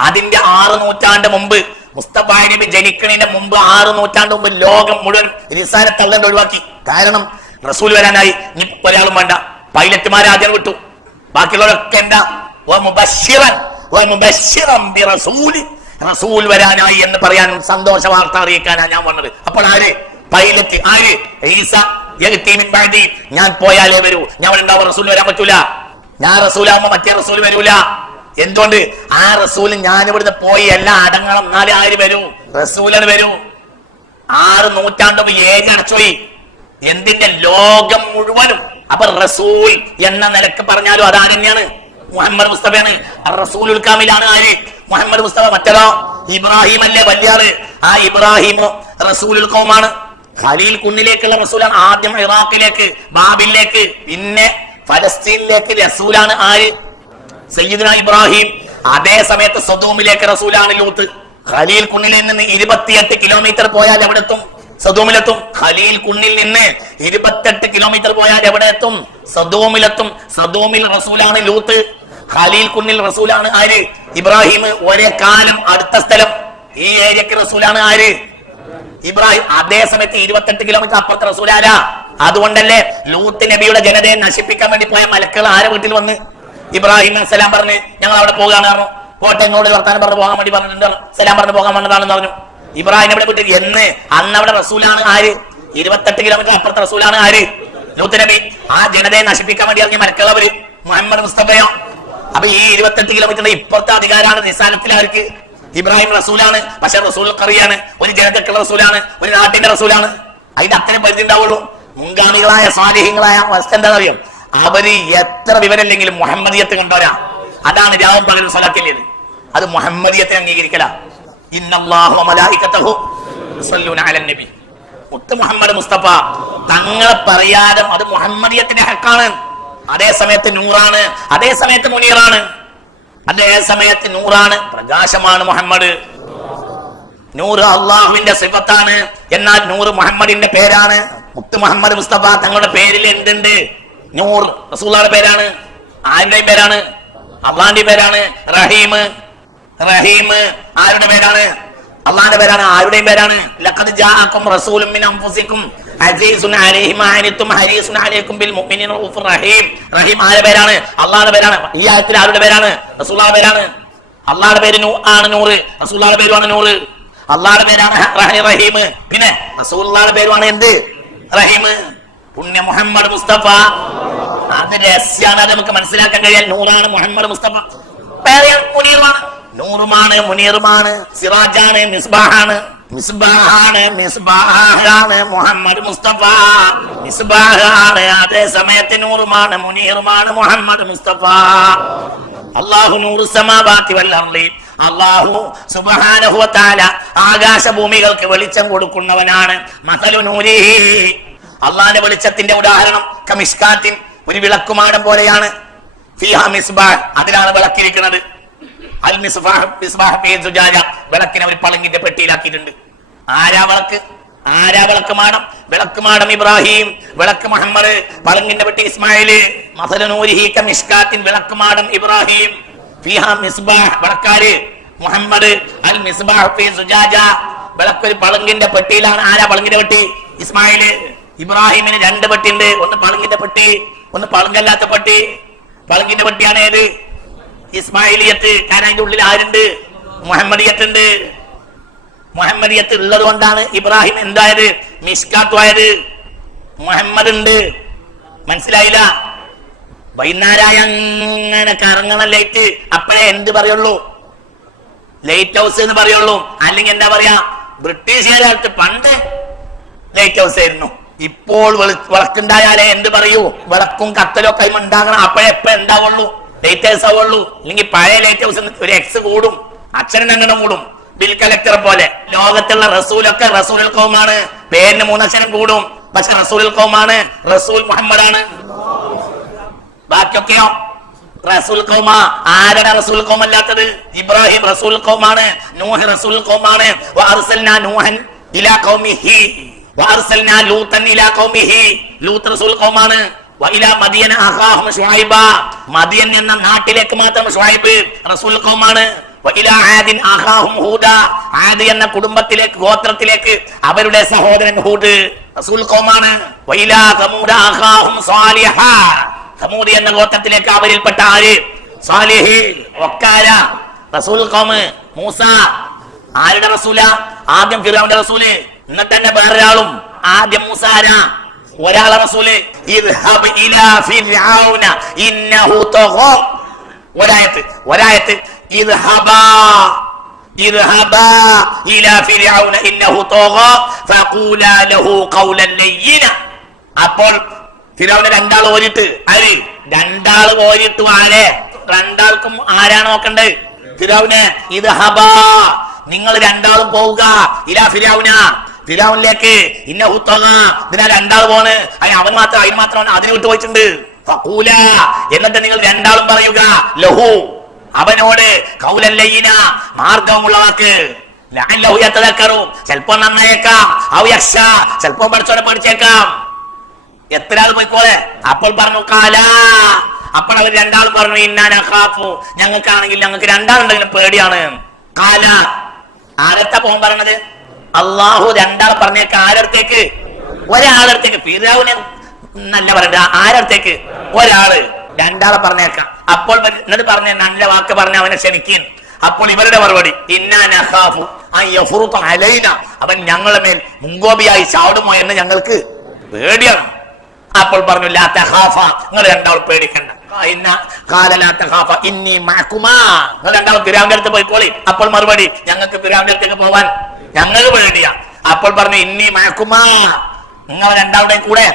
അതിന്റെ 6 നൂറ്റാണ്ട് മുമ്പ്, മുസ്തഫ നബി ജനിക്കണതിന്റെ മുമ്പ് 6 നൂറ്റാണ്ട് മുമ്പ് ലോകം മുഴുവൻ റിസാലത്ത് അല്ലാണ്ട് ഒഴിവാക്കി. കാരണം റസൂൽ വരാനായി. ഇനി ഒരാളും വേണ്ട. പൈലറ്റുമാരെ ആദ്യം വിട്ടു. ബാക്കിയുള്ളവരൊക്കെ എന്താ? റസൂൽ വരാനായി എന്ന് പറയാനും സന്തോഷ വാർത്ത അറിയിക്കാനാണ് ഞാൻ വന്നത്. അപ്പോൾ ആര്? പൈലറ്റ്. ആര്? ഈസ. ഞാൻ പോയാലേ വരൂ, ഞാൻ ഉണ്ടാവും. റസൂൽ വരാൻ പറ്റൂല. ഞാൻ റസൂലാകുമ്പോ മറ്റേ റസൂൽ വരൂല. എന്തുകൊണ്ട്? ആ റസൂൽ ഞാൻ ഇവിടുന്ന് പോയി എല്ലാം അടങ്ങണം, എന്നാലേ ആര് വരൂ? റസൂലാണ് വരൂ. 6 നൂറ്റാണ്ട് ഏരി അടച്ചുപോയി. എന്തിന്റെ? ലോകം മുഴുവനും. അപ്പൊ റസൂൽ എന്ന നിലക്ക് പറഞ്ഞാലും അതാര് തന്നെയാണ്? മുഹമ്മദ് മുസ്തഫയാണ്. റസൂലുൽ കാമിലാണ് ആര്? മുഹമ്മദ് മുസ്തഫ. മറ്റേതോ ഇബ്രാഹിം അല്ലേ വലിയാള്? ആ ഇബ്രാഹിം റസൂലുൽ ഖൗമാണ്. ഖലീൽ കുന്നിലേക്കുള്ള റസൂലാണ്. ആദ്യം ഇറാഖിലേക്ക്, ബാബിലേക്ക്, പിന്നെ ഫലസ്തീനിലേക്ക് റസൂലാണ് ആര്? സയ്യിദുനാ ഇബ്രാഹിം. അതേ സമയത്ത് സദോമിലേക്ക് റസൂലാണ് ലൂത്ത്. ഖലീൽ കുന്നിൽ നിന്ന് 28 കിലോമീറ്റർ പോയാൽ എവിടെ എത്തും? സദോമിലെത്തും. ഖലീൽ കുന്നിൽ നിന്ന് 28 കിലോമീറ്റർ പോയാൽ എവിടെ എത്തും? സദോമിലെത്തും. സദോമിൽ റസൂലാണ് ലൂത്ത്. ഖലീൽ കുന്നിൽ റസൂലാണ് ആര്? ഇബ്രാഹിം. ഒരേ കാലം അടുത്ത സ്ഥലം. ഈ ഏരിയക്ക് റസൂലാണ് ആര്? ഇബ്രാഹിം. അതേ സമയത്ത് 28 കിലോമീറ്റർ അപ്പുറത്ത് റസൂലാരാ? അതുകൊണ്ടല്ലേ ലൂത്ത് നബിയുടെ ജനതയെ നശിപ്പിക്കാൻ വേണ്ടി പോയ മലക്കുകൾ ആരെ വീട്ടിൽ വന്ന് ഇബ്രാഹിം സലാം പറഞ്ഞ് ഞങ്ങൾ അവിടെ പോകാന്ന് പറഞ്ഞു. പോട്ടെ, എന്നോട് വർത്താനം പറഞ്ഞ് പോകാൻ വേണ്ടി പറഞ്ഞിട്ടുണ്ട്. സലാം പറഞ്ഞ് പോകാൻ വന്നതാണെന്ന് പറഞ്ഞു. ഇബ്രാഹിം അവിടെ വിട്ട് എന്ന് അന്ന് അവിടെ റസൂലാണ് ആര്? 28 കിലോമീറ്റർ അപ്പുറത്തെ റസൂലാണ് ആര്? ലൂത്ത് നബി. ആ ജനതയെ നശിപ്പിക്കാൻ വേണ്ടി ഇറങ്ങിയ മലക്കുള്ളവര് മുഹമ്മദ് മുസ്തഫയോ. അപ്പൊ ഈ 28 കിലോമീറ്ററിന്റെ ഇപ്പുറത്തെ അധികാരമാണ് നിസാനത്തിലാർക്ക്? ഇബ്രാഹിം റസൂലാണ്. പക്ഷെ റസൂൽ കറിയാണ്. ഒരു ജനതക്കുള്ള റസൂലാണ്, ഒരു നാട്ടിന്റെ റസൂലാണ്. അതിന്റെ അത്രയും പരിധി ഉണ്ടാവുള്ളൂ. മുൻഗാമികളായ സ്വാലിഹീങ്ങളായ അവസ്ഥ എന്താണെന്നറിയോ? അവര് എത്ര വിവരമില്ലെങ്കിലും മുഹമ്മദിയത്ത് കണ്ടവരാ. അതാണ് രാവും പകലും സ്വലാത്തിലേത്. അത് മുഹമ്മദിയത്തെ അംഗീകരിക്കല. ഇന്നല്ലാഹു വ മലായികതഹു യുസല്ലൂന അലൻ നബി. മുത്ത് മുഹമ്മദ് മുസ്തഫ തങ്ങളെ പറയാതെ അത് മുഹമ്മദിയത്തിന്റെ ഹക്കാണ്. അതേ സമയത്ത് നൂറാണ്, അതേ സമയത്ത് മുനീറാണ്, അതേ സമയത്ത് നൂറാണ്, പ്രകാശമാണ് മുഹമ്മദ്. നൂറ് അള്ളാഹുവിന്റെ സിഫത്താണ്. എന്നാൽ നൂറ് മുഹമ്മദിന്റെ പേരാണ്. മുത്ത് മുഹമ്മദ് മുസ്തഫ തങ്ങളുടെ പേരിൽ എന്തുണ്ട്? നൂർ. റസൂലുള്ളാഹിയുടെ പേരാണ്. ആരുടെയും പേരാണ്? അള്ളാഹിന്റെ പേരാണ്. റഹീം. റഹീം ആരുടെ പേരാണ്? അള്ളാഹിന്റെ പേരാണ്. ആരുടെയും പേരാണ്? ലഖദ് ജാഅക്കും റസൂലുൻ മിൻ അൻഫുസിക്കും അസീസുൻ അലൈഹി മാ അനിത്തും ഹരീസുൻ അലൈക്കും ബിൽ മുഅ്മിനീന റഊഫുർ റഹീം. റഹീം ആരുടെ പേരാണ്? അല്ലാഹുവിന്റെ പേരാണ്. ഈ ആയത്തിൽ ആരുടെ പേരാണ്? റസൂലുള്ളാഹിയുടെ പേരാണ്. അല്ലാഹുവിന്റെ പേര് ആണ് നൂറ്, റസൂലുള്ളാഹിയുടെ പേരുമാണ് നൂറ്. അല്ലാഹുവിന്റെ പേരാണ് റഹീം, പിന്നെ റസൂലുള്ളാഹിയുടെ പേരുമാണ് എന്ത്? റഹീം. പുണ്യ മുഹമ്മദ് മുസ്തഫ. അത് രഹസ്യമാണ്, അത് നമുക്ക് മനസ്സിലാക്കാൻ കഴിയാൻ. നൂറാണ് മുഹമ്മദ് മുസ്തഫ, മുനീറുമാണ്. നൂറുമാണ്, മുനീറുമാണ്, സിറാജാണ്, മിസ്ബാഹാണ്. മിസ്ബാഹാണ്, മിസ്ബാഹാണ് മുഹമ്മദ് മുസ്തഫ. മിസ്ബാഹാണ്, അതേ സമയത്ത് നൂറുമാണ്, മുനീറുമാണ് മുഹമ്മദ് മുസ്തഫ. അല്ലാഹു നൂറു സമാവാതി വൽ അർളി. അല്ലാഹു സുബ്ഹാനഹു വ തആല ആകാശഭൂമികൾക്ക് വെളിച്ചം കൊടുക്കുന്നവനാണ്. മസലു നൂരിഹി, അള്ളാന്റെ വെളിച്ചത്തിന്റെ ഉദാഹരണം കമിഷ്കാത്തിൻ, ഒരു വിളക്കുമാടം പോലെയാണ്. ഫീഹാ മിസ്ബാഹ്, അതിലാണ് വിളക്കിരിക്കുന്നത്. അൽ മിസ്ബാഹ് മിസ്ബാഹ് ഫീ സുജാജ, വിളക്കിനെ ഒരു പളങ്ങിന്റെ പെട്ടിയിലാക്കിയിട്ടുണ്ട്. ആരാ വിളക്ക്? ആരാ വിളക്കുമാടം? വിളക്കുമാടം ഇബ്രാഹിം, വിളക്ക് മുഹമ്മദ്, പളങ്ങിന്റെ പെട്ടി ഇസ്മായില്. മസലു നൂരിഹി കമിഷ്കാത്തിൻ, വിളക്കുമാടം ഇബ്രാഹിം. ഫീഹാ മിസ്ബാഹ്, വിളക്കാര് മുഹമ്മദ്. അൽ മിസ്ബാഹ് ഫീ സുജാജ, വിളക്കൊരു പളങ്ങിന്റെ പെട്ടിയിലാണ്. ആരാ പളങ്ങിന്റെ പെട്ടി? ഇസ്മായില്. ഇബ്രാഹിമിന് രണ്ട് പെട്ടി ഉണ്ട്, ഒന്ന് പളുങ്കിന്റെ പെട്ടി, ഒന്ന് പളുങ്കല്ലാത്ത പെട്ടി. പളുങ്കിന്റെ പെട്ടിയാണ് ഏത്? ഇസ്മായിലിയത്ത്. കാരണം അതിന്റെ ഉള്ളിൽ ആരുണ്ട്? മുഹമ്മദിയത്ത് ഉണ്ട്. മുഹമ്മദിയത്ത് ഉള്ളത് കൊണ്ടാണ് ഇബ്രാഹിം എന്തായത്? മിഷ്കാത്തുമായത്. മുഹമ്മദ് ഉണ്ട്. മനസ്സിലായില്ല? വൈകുന്നേരമായ അങ്ങനെ കറങ്ങണ ലൈറ്റ്, അപ്പോഴേ എന്ത് പറയുള്ളൂ? ലൈറ്റ് ഹൗസ് എന്ന് പറയുള്ളൂ. അല്ലെങ്കിൽ എന്താ പറയാ, ബ്രിട്ടീഷുകാരത്ത് പണ്ട് ലൈറ്റ് ഹൗസ് ആയിരുന്നു. ഇപ്പോൾ വിളക്കുണ്ടായാലേ എന്ത് പറയൂ? വിളക്കും കത്തലും ഒക്കെ ഉണ്ടാകണം. അപ്പോഴെപ്പോ ഉണ്ടാവുള്ളൂ? ലൈറ്റ് ഹൗസ് ആവുള്ളൂ. അല്ലെങ്കിൽ പഴയ ലൈറ്റ് ഹൗസ് ഒരു എക്സ് കൂടും, അച്ഛനും അങ്ങനെ കൂടും, ബിൽ കളക്ടർ പോലെ. ലോകത്തുള്ള റസൂലൊക്കെ റസൂലുൽ ഖൗമാണ്, പേരിന് മൂന്നക്ഷരം കൂടും, പക്ഷെ റസൂലുൽ ഖൗമാണ്, റസൂൽ മുഹമ്മദാണ്. ബാക്കിയൊക്കെയോ റസൂൽ ഖൗമ. ആരാണ് റസൂൽ ഖൗം അല്ലാത്തത്? ഇബ്രാഹിം റസൂൽ ഖൗമാണ്, നൂഹ് റസൂൽ ഖൗമാണ്. വഅർസൽനാ നൂഹൻ ഇലാ ഖൗമിഹി വഅർസൽനാ ലൂതൻ ഇലാ ഖൗമിഹി, ലൂത്ത് റസൂൽ ഖൗമാണ്. വഇലാ മദിയന അഖാഹും ശുഐബ, മദിയൻ എന്ന നാട്ടിലേക്ക് മാത്രം ശുഐബ് റസൂൽ ഖൗമാണ്. വഇലാ ആദിൻ അഖാഹും ഹൂദ, ആദ് എന്ന കുടുംബത്തിലേക്ക്, ഗോത്രത്തിലേക്ക് അവരുടെ സഹോദരൻ ഹൂദ് റസൂൽ ഖൗമാണ്. വഇലാ സമൂദ അഖാഹും സാലിഹ, സമൂദ് എന്ന ഗോത്രത്തിലേക്ക് അവരിൽപ്പെട്ട ആര്? സാലിഹ്. വക്കാല റസൂൽ ഖൗം. മൂസ ആരുടെ റസൂല? ആദ്യം ഫിർഔന്റെ റസൂല്, എന്നിട്ട് തന്നെ വേറൊരാളും. ആദ്യം മൂസ ആരാ? ഒരാളെ റസൂല്. ഇദ്ഹബ് ഇലാ ഫിർഔന ഇന്നഹു തഗാ. ഒരായത്ത് ഇദ്ഹബാ ഇലാ ഫിർഔന ഇന്നഹു തഗാ ഫഖൂലാ ലഹു ഖൗലൻ ലയ്യിന. അപ്പോൾ ഫിർഔനെ രണ്ടാൾ ഓരിട്ട്, ആര്? രണ്ടാൾ ഓരിട്ട്. ആരെ? രണ്ടാൾക്കും ആരാണ് നോക്കണ്ടേ? ഫിർഔനെ. ഇദ്ഹബാ, നിങ്ങൾ രണ്ടാളും പോവുക. ഇലാ ഫിർഔന, ഫിർഔനിലേക്ക്. ഇന്നഹു തഗാ, ഇതിനാ രണ്ടാൾ പോണ്. അതിന് മാത്രം അതിനെ വിട്ടു പോയിട്ടുണ്ട്. ഫഖൂല, എന്നിട്ട് നിങ്ങൾ രണ്ടാളും പറയുക. ലഹു, അവനോട്. ഖൗലൻ ലയ്യിന, മാർഗമുള്ള വാക്ക്. ലഅല്ലഹു യതദക്കറു, ചിലപ്പോ നന്നായേക്കാം. ഔ യഖ്ശ, ചിലപ്പോ പഠിച്ചോനെ പഠിച്ചേക്കാം. എത്ര ആൾ പോയിക്കോളെ. അപ്പോൾ പറഞ്ഞു കാല, അപ്പോൾ അവർ രണ്ടാൾ പറഞ്ഞു ഇന്നാ നഖാഫു, ഞങ്ങൾക്കാണെങ്കിൽ ഞങ്ങൾക്ക് രണ്ടാളുണ്ടെങ്കിലും പേടിയാണ്. കാല, ആരത്തെ പോകാൻ പറഞ്ഞത്? അള്ളാഹു രണ്ടാൾ പറഞ്ഞേക്ക്. ആരടുത്തേക്ക്? ഒരാളടുത്തേക്ക്. ഫിർഔനെ നല്ല പറയണ്ട, ആരടുത്തേക്ക്? ഒരാള്. രണ്ടാളെ പറഞ്ഞേക്കാം. അപ്പോൾ എന്നിട്ട് പറഞ്ഞ നല്ല വാക്ക് പറഞ്ഞ അവനെ ക്ഷണിക്കും. അപ്പോൾ ഇവരുടെ മറുപടി ഇന്നാ നഖാഫു അൻ യഫ്റുത അലൈന, അവൻ ഞങ്ങളുടെ മേൽ മുൻകോപിയായി ചാടുമോ എന്ന് ഞങ്ങൾക്ക് പേടിയാണ്. അപ്പോൾ പറഞ്ഞു ലാ തഖാഫ, നിങ്ങൾ രണ്ടാൾ പേടിക്കണ്ട. ലാ തഖാഫ ഇന്നി മഅകുമാ, നിങ്ങൾ രണ്ടാൾ ഫിർഔന്റെ അടുത്ത് പോയിക്കോളി. അപ്പോൾ മറുപടി ഞങ്ങൾക്ക് ഫിർഔന്റെ അടുത്തേക്ക് പോവാൻ ഞങ്ങൾക്ക് പേടിയാ. അപ്പോൾ പറഞ്ഞു ഇന്നി മഅകുമാ, നിങ്ങൾ രണ്ടാളുടെയും കൂടെ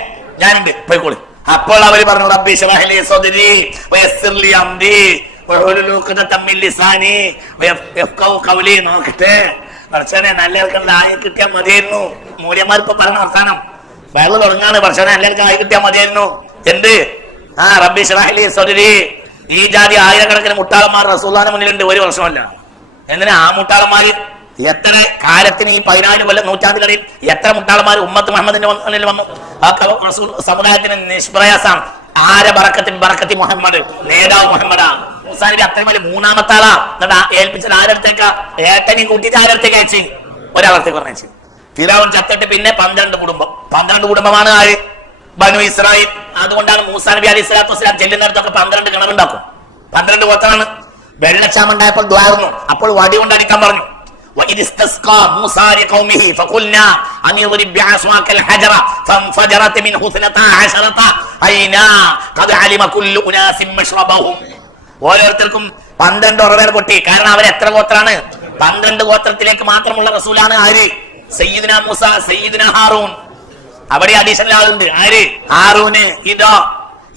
ഞാനുണ്ട്, പോയിക്കോളി. അപ്പോൾ അവര് പറഞ്ഞു റബ്ബി ശറഹ് ലി സദ്രി വയസ്സിർ ലി അംരി വഹുലുൽ ഉഖ്ദതം മിൻ ലിസാനി വയഫ്ഖഹു ഖൗലി. നോക്കട്ടെ പടച്ചോനെ, നല്ല ആയി കിട്ടിയാൽ മതിയായിരുന്നു. മൂല്യന്മാർ ഇപ്പൊ പറഞ്ഞ അവസാനം വയറ് തുടങ്ങാണ്. പടച്ചോനെ എല്ലാവർക്കും ആയി കിട്ടിയാൽ മതിയായിരുന്നു. എന്ത്? റബ്ബി ശറഹ് ലി സദ്രി. ഈ ജാതി ആയിരക്കണക്കിന് മുട്ടാളന്മാർ റസൂലുള്ളാഹിന്റെ മുന്നിലുണ്ട്. ഒരു വർഷമല്ല. എന്തിനാ ആ മുട്ടാളന്മാര്? എത്ര കാലത്തിന് ഈ 14 കൊല്ലം നൂറ്റാണ്ടിനിടയിൽ എത്ര മുട്ടാളന്മാർ ഉമ്മത്ത് മുഹമ്മദിന്റെ മുന്നിൽ വന്നു? ആ സമുദായത്തിന് നിഷ്പ്രയാസം. ആരെ ബറക്കത്തിൻ ബറക്കത്തി മുഹമ്മദ്, നേതാവ് മുഹമ്മദാ. മൂസാ നബി അത്രയും വലിയ മൂന്നാമത്തെ ആളാ. എന്നിട്ട് ഏൽപ്പിച്ചത് ആരടുത്തേക്കാ? ഏട്ടനെയും കൂട്ടിയിട്ട് ആരടുത്തേക്ക് അയച്ചു? ഒരാളത്തേക്ക് പറഞ്ഞു. ഫിറഔൻ ചത്തിട്ട് പിന്നെ 12 കുടുംബമാണ് ആര്? ബനു ഇസ്രായേൽ. അതുകൊണ്ടാണ് മൂസാ നബി അലൈഹി സ്വലാത്തു വസ്സലാം ചെല്ലുന്നിടത്തൊക്കെ 12 കിണറുണ്ടാക്കും. 12 ഗോത്രമാണ്. വെള്ളക്ഷാമം ഉണ്ടായപ്പോൾ ദ്വാർന്നു, അപ്പോൾ വടി കൊണ്ട് അടിക്കാൻ പറഞ്ഞു. وإذ استسقى موسى لقومه فقلنا أن اضرب بعصاك الحجر فانفجرت منه 12 عينا قد علم كل أناس مشربهم. ഓരോരുത്തർക്കും 12 ഉറവേർ പൊട്ടി. കാരണം അവർ എത്ര ഗോത്രാണ്? 12 ഗോത്രത്തിലേക്ക് മാത്രമുള്ള റസൂലാണ് ആര്? സയ്യിദുനാ മൂസ, സയ്യിദുനാ ഹാറൂൻ. അവിടെ അഡീഷണൽ ആളുണ്ട്. ആര്? ഹാറൂന്.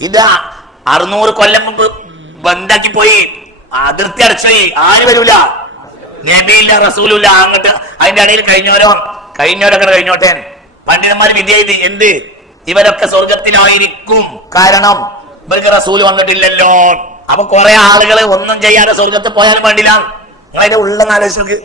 ഇതാ 600 കൊല്ലം മുമ്പ് ബന്ധാക്കി പോയി, അതിർത്തി അടച്ചുപോയി. ആര് വരൂല? നബിയില്ല, റസൂലില്ല. അങ്ങോട്ട് അതിന്റെ ഇടയിൽ കഴിഞ്ഞോരൊക്കെ കഴിഞ്ഞോട്ടെ. പണ്ഡിതന്മാര് വിധി ചെയ്ത് എന്ത്? ഇവരൊക്കെ സ്വർഗത്തിലായിരിക്കും. കാരണം ഇവർക്ക് റസൂൽ വന്നിട്ടില്ലല്ലോ. അപ്പൊ കുറെ ആളുകൾ ഒന്നും ചെയ്യാതെ സ്വർഗത്തിൽ പോയാലും വേണ്ടില്ല. നിങ്ങളതിന്റെ ഉള്ള ആലോചിച്ച്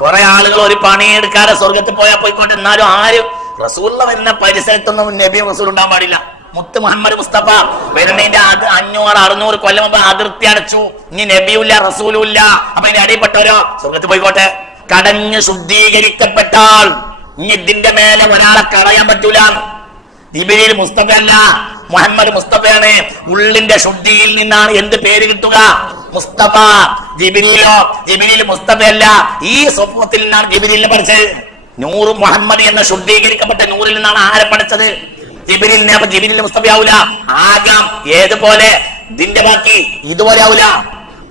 കുറെ ആളുകൾ ഒരു പണിയെടുക്കാതെ സ്വർഗത്തിൽ പോയാൽ പോയിക്കോട്ടെ. എന്നാലും ആരും റസൂലിനെ വരുന്ന പരിസരത്തൊന്നും നബിയും റസൂൽ ഉണ്ടാകാൻ പാടില്ല. മുത്ത് മുഹമ്മദ് മുസ്തഫ വരുന്നതിന്റെ 500-600 കൊല്ലം മുമ്പ് അതിർത്തി അടച്ചു. ഇനി നബിയുല്ല, റസൂലുല്ല. അപ്പൊ ഇതിന്റെ അടിപ്പെട്ടവരോ സ്വർഗത്തിൽ പോയിക്കോട്ടെ. കടഞ്ഞ് ശുദ്ധീകരിക്കപ്പെട്ടാൽ ഇനി ഇതിന്റെ മേലെ ഒരാളെ കടയാൻ പറ്റൂല. ജിബ്രീൽ മുസ്തഫ അല്ല, മുഹമ്മദ് മുസ്തഫയാണ്. ഉള്ളിന്റെ ശുദ്ധിയിൽ നിന്നാണ് എന്ത് പേര് കിട്ടുക? മുസ്തഫ. ജിബ്രീൽ മുസ്തഫ അല്ല. ഈ സ്വപ്നത്തിൽ നിന്നാണ് ജിബ്രീലിനെ പഠിച്ചത്. നൂറ് മുഹമ്മദ് എന്ന ശുദ്ധീകരിക്കപ്പെട്ട നൂറിൽ നിന്നാണ് ആരെ പഠിച്ചത്? ജിബ്രീലിനെ. അപ്പൊ ജിബ്രീൽ മുസ്തഫ ആവൂല. ആകാം ഏതുപോലെ ഇതിന്റെ ബാക്കി ഇതുപോലെ ആവൂല.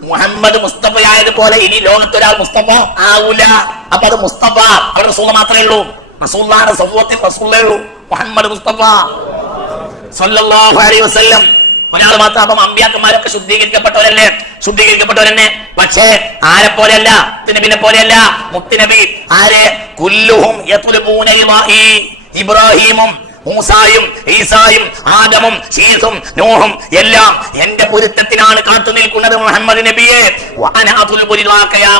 മുഹമ്മദ് മുസ്തഫ ആയതുപോലെ ഇനി ലോകത്തൊരാൾ മുസ്തഫ ആവൂല. അപ്പൊ അത് മുസ്തഫ അവിടെ റസൂൽ മാത്രമേ ഉള്ളൂ. റസൂലുള്ളാഹിന്റെ സ്വഭാവത്തിൽ റസൂലേ ഉള്ളൂ, മുഹമ്മദ് മുസ്തഫ സല്ലല്ലാഹു അലൈഹി വസല്ലം. ഒരാൾ മാത്രം. അപ്പം അമ്പിയാക്കന്മാരൊക്കെ ശുദ്ധീകരിക്കപ്പെട്ടവരെന്നെ. പക്ഷേ ആരെ പോലെയല്ല, നബിനെ പോലെയല്ല. മുത്തുനബി ആരെ? കുല്ലുഹും യത്ലുബൂന ഇബ്രാഹീമും മൂസായും ഈസായും ആദമും ശീസും നൂഹും എല്ലാം എന്റെ പൊരുത്തത്തിനാണ് കാത്തു നിൽക്കുന്നത് മുഹമ്മദ് നബിയെ.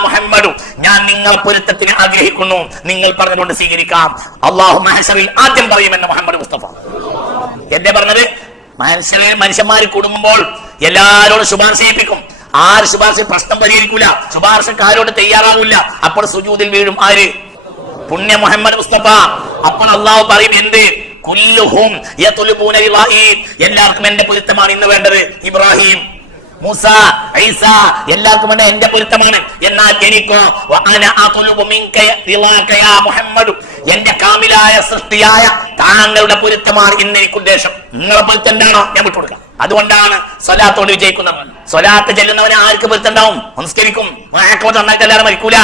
മുഹമ്മദു, ഞാൻ നിങ്ങൾ പൊരുത്തത്തിന് ആഗ്രഹിക്കുന്നു. നിങ്ങൾ പറഞ്ഞുകൊണ്ട് സ്വീകരിക്കാം. അല്ലാഹു മഹ്ശറിൽ ആദ്യം പറയുമെന്ന് മുഹമ്മദ് മുസ്തഫ. എന്നെ പറഞ്ഞത് മനുഷ്യന്മാര് കുടുങ്ങുമ്പോൾ എല്ലാരോടും ശുപാർശ ചെയ്യിപ്പിക്കും. ആര് ശുപാർശ പ്രശ്നം പരിഹരിക്കൂല, ശുപാർശക്കാരോട് തയ്യാറാവില്ല. അപ്പോൾ സുജൂദിൽ വീഴും ആര്? പുണ്യ മുഹമ്മദ് മുസ്തഫ. അപ്പോൾ അള്ളാഹു പറയും എന്ത്? കുല്ലുഹും യത്ലുബൂന ഇബ്രാഹീം, എല്ലാവർക്കും എന്റെ പൊരുത്തമാണ് ഇന്ന് വേണ്ടത്. ഇബ്രാഹിം, മൂസ, ഈസ എല്ലാവർക്കും വേണ്ട എന്റെ പൊരുത്തമാണ്. എന്നാൽ എനിക്കോ മുഹമ്മദ്, എന്റെ കാമിലായ സൃഷ്ടിയായ താങ്കളുടെ പൊരുത്തമാണ് ഇന്ന് എനിക്ക് ഉദ്ദേശം. നിങ്ങളെ പൊരുത്തം എന്താണോ ഞാൻ വിട്ടുകൊടുക്കാം. അതുകൊണ്ടാണ് സ്വലാത്തോട് വിജയിക്കുന്നത്. സ്വലാത്ത് ചെല്ലുന്നവന് ആർക്ക് പൊരുത്തണ്ടാവും? സംസ്കരിക്കും. നന്നായിട്ട് എല്ലാവരും മരിക്കൂല.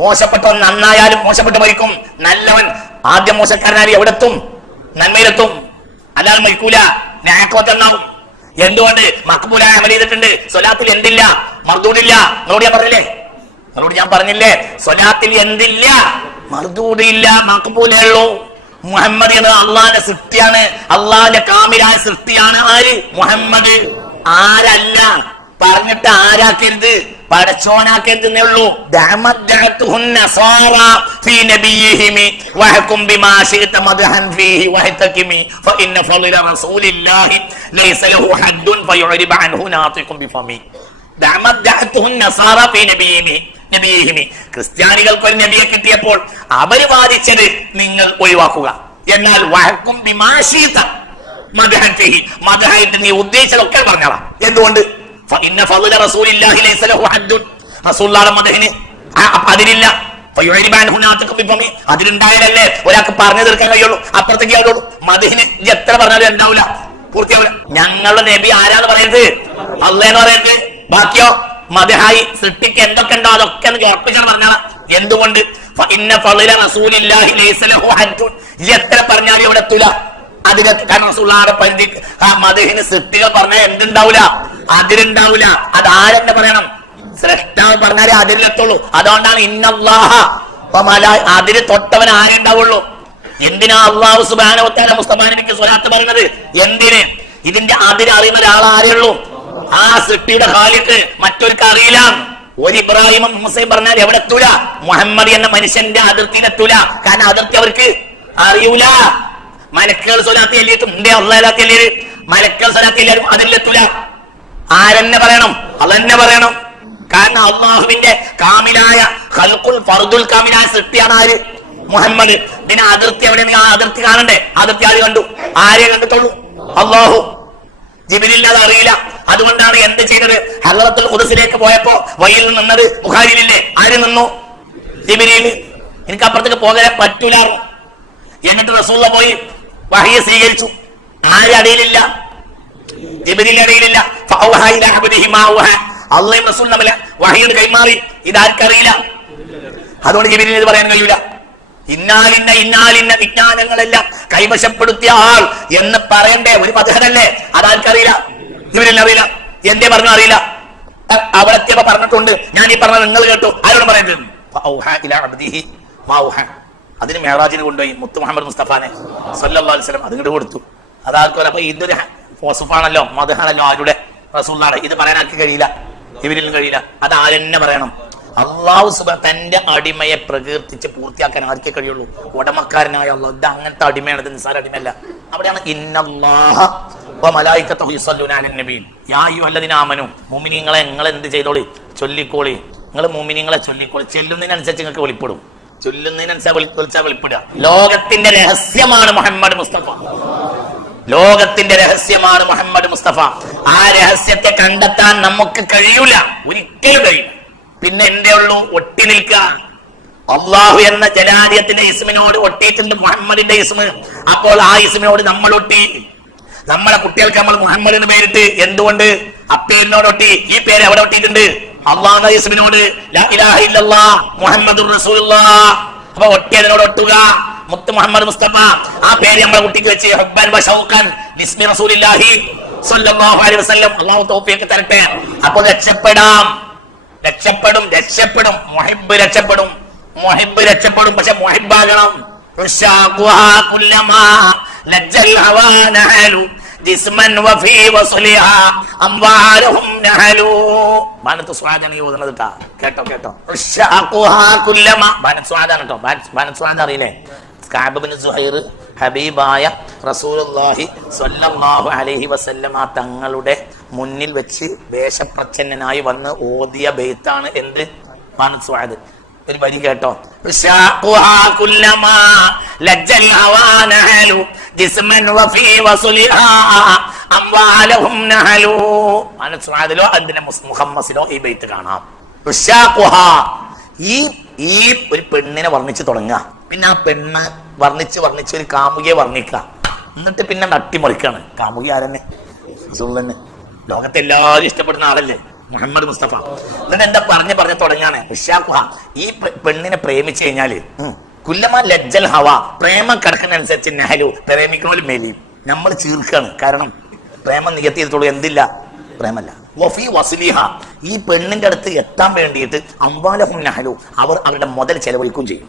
മോശപ്പെട്ടവൻ നന്നായാലും മോശപ്പെട്ട് മരിക്കും. നല്ലവൻ ആദ്യം മോശക്കാരനായി എവിടെത്തും? നന്മയിലെത്തും. അല്ലാതെ മരിക്കൂല, ന്യായക്കോത്ത് എന്നാവും. എന്തുകൊണ്ട്? മക്ബൂലായ അമൽ ചെയ്തിട്ടുണ്ട്. സ്വലാത്തിൽ എന്തില്ല? മർദൂദില്ല. നിങ്ങളോട് ഞാൻ പറഞ്ഞില്ലേ സ്വലാത്തിൽ എന്തില്ല? മർദൂദില്ല, മക്ബൂലേ ഉള്ളൂ. മുഹമ്മദ് എന്നത് അള്ളാന്റെ സൃഷ്ടിയാണ്, അള്ളാന്റെ കാമിലായ സൃഷ്ടിയാണ്. ആര്? മുഹമ്മദ്. ആരല്ല പറഞ്ഞിട്ട് ആരാക്കരുത്, പടച്ചോനാക്കരുതെന്നേ ഉള്ളൂ. ക്രിസ്ത്യാനികൾക്ക് ഒരു നബിയെ കിട്ടിയപ്പോൾ അവര് വാദിച്ചത് നിങ്ങൾ ഒഴിവാക്കുക. എന്നാൽ വഹക്കും ബിമാശീത മദ്ഹൻ ഫീഹി, മദ്ഹായിട്ട് നീ ഉദ്ദേശിച്ചതൊക്കെ പറഞ്ഞോളാം. എന്തുകൊണ്ട്? അതിനില്ല. അതിലുണ്ടായാലല്ലേ ഒരാൾക്ക് പറഞ്ഞു തീർക്കാൻ കഴിയുള്ളൂ. അപ്പുറത്തേക്ക് ആവുള്ളൂ. മദ്ഹിന് എത്ര പറഞ്ഞാലും ഉണ്ടാവില്ല, പൂർത്തിയാവില്ല. ഞങ്ങളുടെ നബി ആരാന്ന് പറയുന്നത്? അള്ളാന്ന് പറയുന്നത്. ബാക്കിയോ മദ്ഹായി സൃഷ്ടിക്ക് എന്തൊക്കെ ഉണ്ടോ അതൊക്കെ ഉറപ്പിച്ചാണ് പറഞ്ഞാൽ. എന്തുകൊണ്ട്? എത്ര പറഞ്ഞാലും ഇവിടെ എത്തൂല. അതിന് കാരണം റസൂലുള്ളാഹിയുടെ പരിധി മദ്ഹിന് സൃഷ്ടികൾ പറഞ്ഞാൽ എന്തുണ്ടാവൂല, അതിലുണ്ടാവൂല. അത് ആരെന്നെ പറയണം? സൃഷ്ടാവ് പറഞ്ഞാലേ അതിലെത്തുള്ളൂ. അതുകൊണ്ടാണ് ഇന്നല്ലാഹ അതിര് തൊട്ടവൻ ആരുണ്ടാവുള്ളൂ. എന്തിനാ അല്ലാഹു സുബ്ഹാനഹു വ തആല മുസ്തഫ നബിക്ക് സ്വലാത്ത് പറയുന്നത്? എന്തിന്? ഇതിന്റെ അതിര് അറിയുന്ന ഒരാൾ ആരെയുള്ളൂ? ആ സൃഷ്ടിയുടെ ഖാലിഖ്. മറ്റൊരുക്ക് അറിയില്ല. ഒരു ഇബ്രാഹിമും മൂസയും പറഞ്ഞാൽ എവിടെ എത്തൂല? മുഹമ്മദ് എന്ന മനുഷ്യന്റെ അതിർത്തിയിലെത്തൂല. കാരണം അതിർത്തി അവർക്ക് അറിയൂല. മലക്കുകൾ സ്വലാത്ത് ചൊല്ലിയിട്ടും അല്ലാഹ് ചൊല്ലിയത് മലക്കുകൾ സ്വലാത്ത് ചൊല്ലിയാലും അതിലെത്തൂല. ആരെന്നെ പറയണം? അള്ളന്നെ പറയണം. കാരണം അള്ളാഹുവിന്റെ കാമിലായ ഖൽഖുൽ ഫർദുൽ കാമിലായ സൃഷ്ടിയാണ് ആര്? മുഹമ്മദ്. ഇതിന് അതിർത്തി എവിടെയാണ്? ആ അതിർത്തി കാണണ്ടേ? അതിർത്തി ആര് കണ്ടു? ആരെ കണ്ടിട്ടുള്ളൂ? അല്ലാഹു. ജിബ്രീലിന് അത് അറിയില്ല. അതുകൊണ്ടാണ് എന്ത് ചെയ്തത്? ഹദ്റത്തുൽ ഖുദ്സിലേക്ക് പോയപ്പോ വഴിയിൽ നിന്നത് ബുഖാരിയിലില്ലേ? ആര് നിന്നു? ജിബ്രീൽ. എനിക്ക് അപ്പുറത്തേക്ക് പോകാൻ പറ്റൂല. എന്നിട്ട് റസൂലുള്ള പോയി വഹി സ്വീകരിച്ചു. ആരും അടിയിലില്ല, ജിബ്രീൽ അടിയിലില്ല. അള്ളയും റസൂലും തമ്മിൽ വഹിയോട് കൈമാറി. ഇതാർക്കറിയില്ല. അതുകൊണ്ട് ജിബ്രീലിന് ഇത് പറയാൻ കഴിയൂല. ഇന്നാലിന്ന വിജ്ഞാനങ്ങളെല്ലാം കൈവശപ്പെടുത്തിയ ആൾ എന്ന് പറയണ്ടേ? ഒരു മദ്ഹബല്ലേ? അതാർക്കറിയില്ല, ജിബ്രീലിന് അറിയില്ല. എന്തേ പറഞ്ഞു അറിയില്ല. അവിടെ എത്തിയപ്പോ പറഞ്ഞിട്ടുണ്ട്. ഞാൻ ഈ പറഞ്ഞത് നിങ്ങൾ കേട്ടു. ആരോട് പറയുന്നത്? അതിന് മെഹറാജിന് കൊണ്ടുപോയി മുത്ത് മുഹമ്മദ് മുസ്തഫാനെ സല്ലല്ലാഹു അലൈഹി വസല്ലം അതിങ്ങോട്ട് കൊടുത്തു. അതാർക്കോ. അപ്പൊ ഇതൊരു വസുഫാണല്ലോ, മദ്ഹാണല്ലോ ആരുടെ? റസൂലുള്ളാഹിയുടെ. ഇത് പറയാനാക്കി കഴിയില്ല, ജിബ്രീലിനും കഴിയില്ല. അത് ആരെന്നെ പറയണം. അള്ളാഹു സുബ്ഹാനഹു തന്റെ അടിമയെ പ്രകീർത്തിച്ച് പൂർത്തിയാക്കാൻ ആർക്കേ കഴിയുള്ളൂ? ഉടമക്കാരനായ അള്ളാഹു. ഇത് അങ്ങനത്തെ അടിമയാണ്, ഇത് നിസ്സാര അടിമയല്ല. അവിടെയാണ് ഇന്നല്ലാഹ വ മലായികത്തുഹു യസല്ലൂന അലൻ നബി യാ അയ്യുഹല്ലദീന ആമനൂ. മുഅ്മിനീങ്ങളെ നിങ്ങൾ എന്ത് ചെയ്തോളി? ചൊല്ലിക്കോളി. നിങ്ങൾ മുഅ്മിനീങ്ങളെ ചൊല്ലിക്കോളി. ചെല്ലുന്നതിനനുസരിച്ച് നിങ്ങൾക്ക് വെളിപ്പെടും. ചൊല്ലുന്നതിനനുസരിച്ച് വിളിച്ചാൽ വെളിപ്പെടുക. ലോകത്തിന്റെ രഹസ്യമാണ് മുഹമ്മദ് മുസ്തഫ. ലോകത്തിന്റെ രഹസ്യമാണ് മുഹമ്മദ് മുസ്തഫ. ആ രഹസ്യത്തെ കണ്ടെത്താൻ നമുക്ക് കഴിയൂല, ഒരിക്കലും കഴിയില്ല. പിന്നെ എന്തേ ഉള്ളൂ? ഒട്ടി നിൽക്കുക. അള്ളാഹു എന്ന ജലാലിയത്തിന്റെ ഇസ്മിനോട് ഒട്ടിയിട്ടുണ്ട് മുഹമ്മദിന്റെ ഇസ്മ. അപ്പോൾ ആ ഇസ്മിനോട് നമ്മൾ ഒട്ടി. നമ്മളെ കുട്ടികൾക്ക് നമ്മൾ മുഹമ്മദ് എന്ന് പേരിട്ട്. എന്തുകൊണ്ട്? അപ്പേരിനോട് ഒട്ടി. ഈ പേര് എവിടെ ഒട്ടിയിട്ടുണ്ട്? അള്ളാഹുന്റെ ഇസ്മിനോട്. ലാ ഇലാഹ ഇല്ലല്ലാഹ് മുഹമ്മദുർ റസൂലുള്ളാഹ്. അപ്പൊ ഒട്ടിയതിനോട് ഒട്ടുക. മുത്ത് മുഹമ്മദ് മുസ്തഫ ആ പേര് നമ്മളെ കുട്ടിക്ക് വെച്ച് ഹബ്ബൻ വ ശൗഖൻ ബിസ്മി റസൂലില്ലാഹി സ്വല്ലല്ലാഹു അലൈഹി വസല്ലം. അല്ലാഹു തൗഫീഖ് തരട്ടെ. അപ്പോൾ രക്ഷപ്പെടാം. രക്ഷപ്പെടും. മുഹിബ്ബ് രക്ഷപ്പെടും. പക്ഷെ മുഹിബ്ബാകണം. കേട്ടോ. അറിയില്ലേ? ഹബീബായ റസൂലുള്ളാഹി സ്വല്ലല്ലാഹു അലൈഹി വസല്ലമ തങ്ങളുടെ മുന്നിൽ വെച്ച് വേഷപ്രച്ഛന്നനായി വന്ന് ഓതിയ ബൈത്താണ് എന്ത്? മാനസ്വാദ്. ഒരു വരി കേട്ടോ. മാനസ്വാദിലോ അതിന്റെ മുഹമ്മസിലോ ഈ ബൈത്ത് കാണാം. ഈ ഒരു പെണ്ണിനെ വർണ്ണിച്ച് തുടങ്ങുക. പിന്നെ ആ പെണ്ണ് വർണ്ണിച്ച് ഒരു കാമുകിയെ വർണ്ണിക്കുക. എന്നിട്ട് പിന്നെ നട്ടിമറിക്കാണ്. കാമുകി ആരെന്നെ? റസൂൽ തന്നെ. ലോകത്തെ എല്ലാവരും ഇഷ്ടപ്പെടുന്ന ആളല്ലേ മുഹമ്മദ് മുസ്തഫ. എന്നിട്ട് എന്താ പറഞ്ഞ് തുടങ്ങാണ്. ഈ പെണ്ണിനെ പ്രേമിച്ചു കഴിഞ്ഞാല് കുല്ലമാ ലജ്ജൽ ഹവ, പ്രേമം കിടക്കുന്നതനുസരിച്ച് നെഹലു, പ്രേമിക്കണോലും മേലിയും നമ്മൾ ചീർക്കാണ്. കാരണം പ്രേമം നികത്തിയിട്ടുള്ളൂ. എന്തില്ല? പ്രേമല്ല. വഫി വസ്ലിഹ, ഈ പെണ്ണിന്റെ അടുത്ത് എത്താൻ വേണ്ടിയിട്ട് അംവാലഹും നഹലു, അവർ അവരുടെ മുതൽ ചെലവഴിക്കുകയും ചെയ്യും.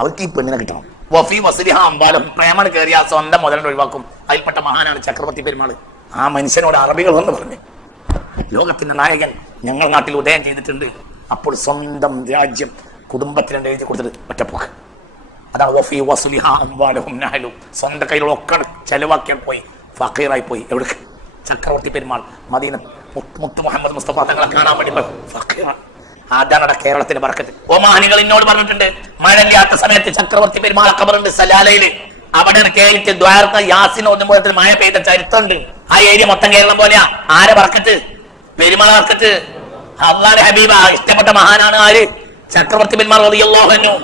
അവർക്ക് ഈ പെണ്ണിനെ കിട്ടണം. വഫി വസ്ലിഹ അംവാലഹും, പ്രേമം കയറിയ സ്വന്തം മുതലിനെ ഒഴിവാക്കും. അതിൽപ്പെട്ട മഹാനാണ് ചക്രവർത്തി പെരുമാൾ. ആ മനുഷ്യനോട് അറബികൾ എന്ന് പറഞ്ഞു, ലോകത്തിന്റെ നായകൻ ഞങ്ങൾ നാട്ടിൽ ഉദയം ചെയ്തിട്ടുണ്ട്. അപ്പോൾ സ്വന്തം രാജ്യം കുടുംബത്തിനെ എഴുതി കൊടുത്തിട്ട് ഒറ്റപ്പോക്ക്. അതാണ് വഫി വസ്ലിഹ അംവാലഹും നഹലു. സ്വന്തം കയ്യിലൊക്കെ ചെലവാക്കിയാൽ പോയി, ഫക്കീറായി പോയി. എവിടെ? ചക്രവർത്തി പെരുമാൾ മദീന മുത്ത് മുഹമ്മദ് മുസ്തഫ തങ്ങളെ കാണാൻ വേണ്ടി അതാണ് കേരളത്തിന്റെ ബർക്കത്ത്. ഒമാനികൾ എന്നോട് പറഞ്ഞിട്ടുണ്ട്, മഴയില്ലാത്ത സമയത്ത് ചക്രവർത്തി പെരുമാൾ ഖബറുണ്ട് സലാലയില്. അവിടെ കേട്ട് ദ്വാരത്ത യാസിൻ ഓതുമ്പോൾ മഴ പെയ്ത ചരിത്രമുണ്ട്. ആ ഏരിയ മൊത്തം കേരളം പോലെയാ. ആരെ ബർക്കത്ത്? പെരുമാൾ ബർക്കത്ത്. അള്ളാഹുവിന്റെ ഹബീബ ഇഷ്ടപ്പെട്ട മഹാനാണ് ആര്? ചക്രവർത്തി പെരുമാൾ റളിയല്ലാഹു അൻഹു.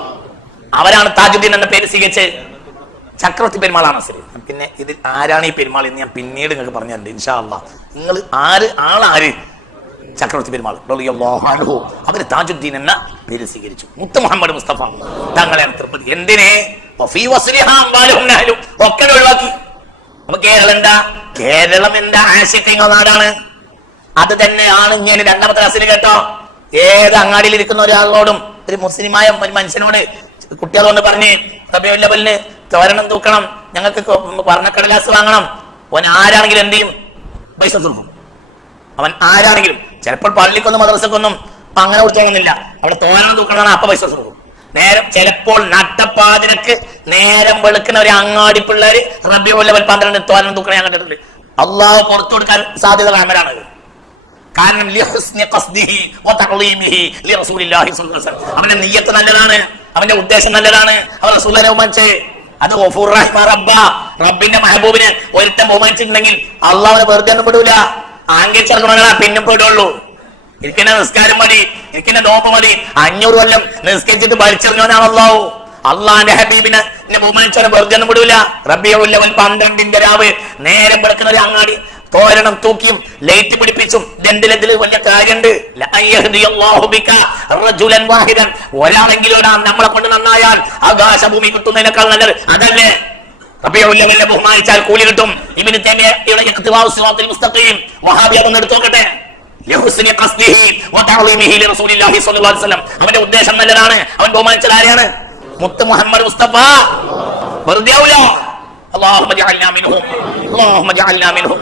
അവരാണ് താജുദ്ദീൻ എന്ന പേര് സ്വീകരിച്ച്. ചക്രവർത്തി പെരുമാളാണ് ശരി. പിന്നെ ഇത് ആരാണ് ഈ പെരുമാൾ എന്ന് ഞാൻ പിന്നീട് നിങ്ങൾക്ക് പറഞ്ഞു തരുന്നുണ്ട് ഇൻഷാ അല്ലാഹ്. നിങ്ങൾ ആളാര്? ചക്രവർത്തി പെരുമാൾ റളിയല്ലാഹു അൻഹു. അവര് താജുദ്ദീൻ എന്ന പേര് സ്വീകരിച്ചു. മുത്ത് മുഹമ്മദ് മുസ്തഫ തങ്ങളെയാണ് തൃപ്തി. എന്തിനെ? ഒക്കെ ഒഴിവാക്കി. അപ്പൊ കേരളം എന്താ? ആശിക്കുന്ന നാടാണ്. അത് തന്നെയാണ് ഇങ്ങനെ രണ്ടാമത്തെ ക്ലാസ്സിൽ കേട്ടോ. ഏത് അങ്ങാടിയിൽ ഇരിക്കുന്ന ഒരാളോടും ഒരു മുസ്ലിമായ ഒരു മനുഷ്യനോട് കുട്ടികളോട് പറഞ്ഞ് റബീഉൽ അവ്വലിന് തോരണം തൂക്കണം, ഞങ്ങൾക്ക് വർണ്ണക്കടലാസ് വാങ്ങണം. അവൻ ആരാണെങ്കിലും എന്ത് ചെയ്യും? പൈസ കൊടുക്കും. അവൻ ആരാണെങ്കിലും ചിലപ്പോൾ പള്ളിക്കൊന്നും മദ്രസക്കൊന്നും അങ്ങനെ കൊടുത്തോളന്നില്ല. അവിടെ തോരണം തൂക്കണമെന്നാണ്. അപ്പൊ പൈസ കൊടുക്കും. നേരം ചിലപ്പോൾ നട്ടപ്പാതിനക്ക് നേരം വെളുക്കുന്ന ഒരു അങ്ങാടി പിള്ളേര് റബീഉൽ അവ്വൽ 12 തോരണം തൂക്കണം ഞാൻ കണ്ടിട്ടുണ്ട്. അള്ളാഹു പുറത്തു കൊടുക്കാൻ സാധ്യത റഹ്മനാണ്. കാരണം അവന്റെ നിയ്യത്ത് നല്ലതാണ്, അവന്റെ ഉദ്ദേശം നല്ലതാണ്, അവർ റസൂലിനെ ബഹുമാനിച്ചേ. അത് റബ്ബിന്റെ മെഹബൂബിനെ ഒരുത്തം ബഹുമാനിച്ചിട്ടുണ്ടെങ്കിൽ അള്ളാഹുവിനെ വെറുതെ ഒന്നും പെടൂല. ആംഗിച്ചെടുക്കണ പിന്നെ പെടുള്ളൂ. എനിക്കെന്നെ നിസ്കാരം മതി, എനിക്കെന്നെ നോമ്പ് മതി, 500 കൊല്ലം നിസ്കരിച്ചിട്ട് ഭരിച്ചറിഞ്ഞവനാണ് അള്ളാഹു. അള്ളാന്റെ ഹബീബിനെ ബഹുമാനിച്ചവനെ വെറുതെ ഒന്നും വിടൂല. റബീഉൽ അവ്വൽ 12ന്റെ രാവ് നേരം വെളുക്കുന്ന ഒരു അങ്ങാടി തോരണം തൂക്കിയും ലൈറ്റ് പിടിപ്പിച്ചും ഇതിൽ വലിയ കാര്യമുണ്ട്. ഒരാളെങ്കിലും നമ്മളെ കൊണ്ട് നന്നായാൽ ആകാശഭൂമി കിട്ടുന്നതിനേക്കാൾ നല്ലത് അതല്ലേ. റബീഉൽ അവ്വലിനെ ബഹുമാനിച്ചാൽ കൂലി കിട്ടും. ഇബ്നു തൈമിയ്യയുടെ ഇഖ്തിസാഉസ് സിറാത്തുൽ മുസ്തഖീം വഹാബി അതൊന്നും എടുത്തു നോക്കട്ടെ. അവന്റെ ഉദ്ദേശം നല്ലതാണ്, അവൻ ബഹുമാനിച്ചത് ആരെയാണ്? മുത്ത് മുഹമ്മദ് മുസ്തഫ. വെറുതെ ആവൂല. അല്ലാഹുമ്മ ജഅൽനാ മിൻഹും, അല്ലാഹുമ്മ ജഅൽനാ മിൻഹും.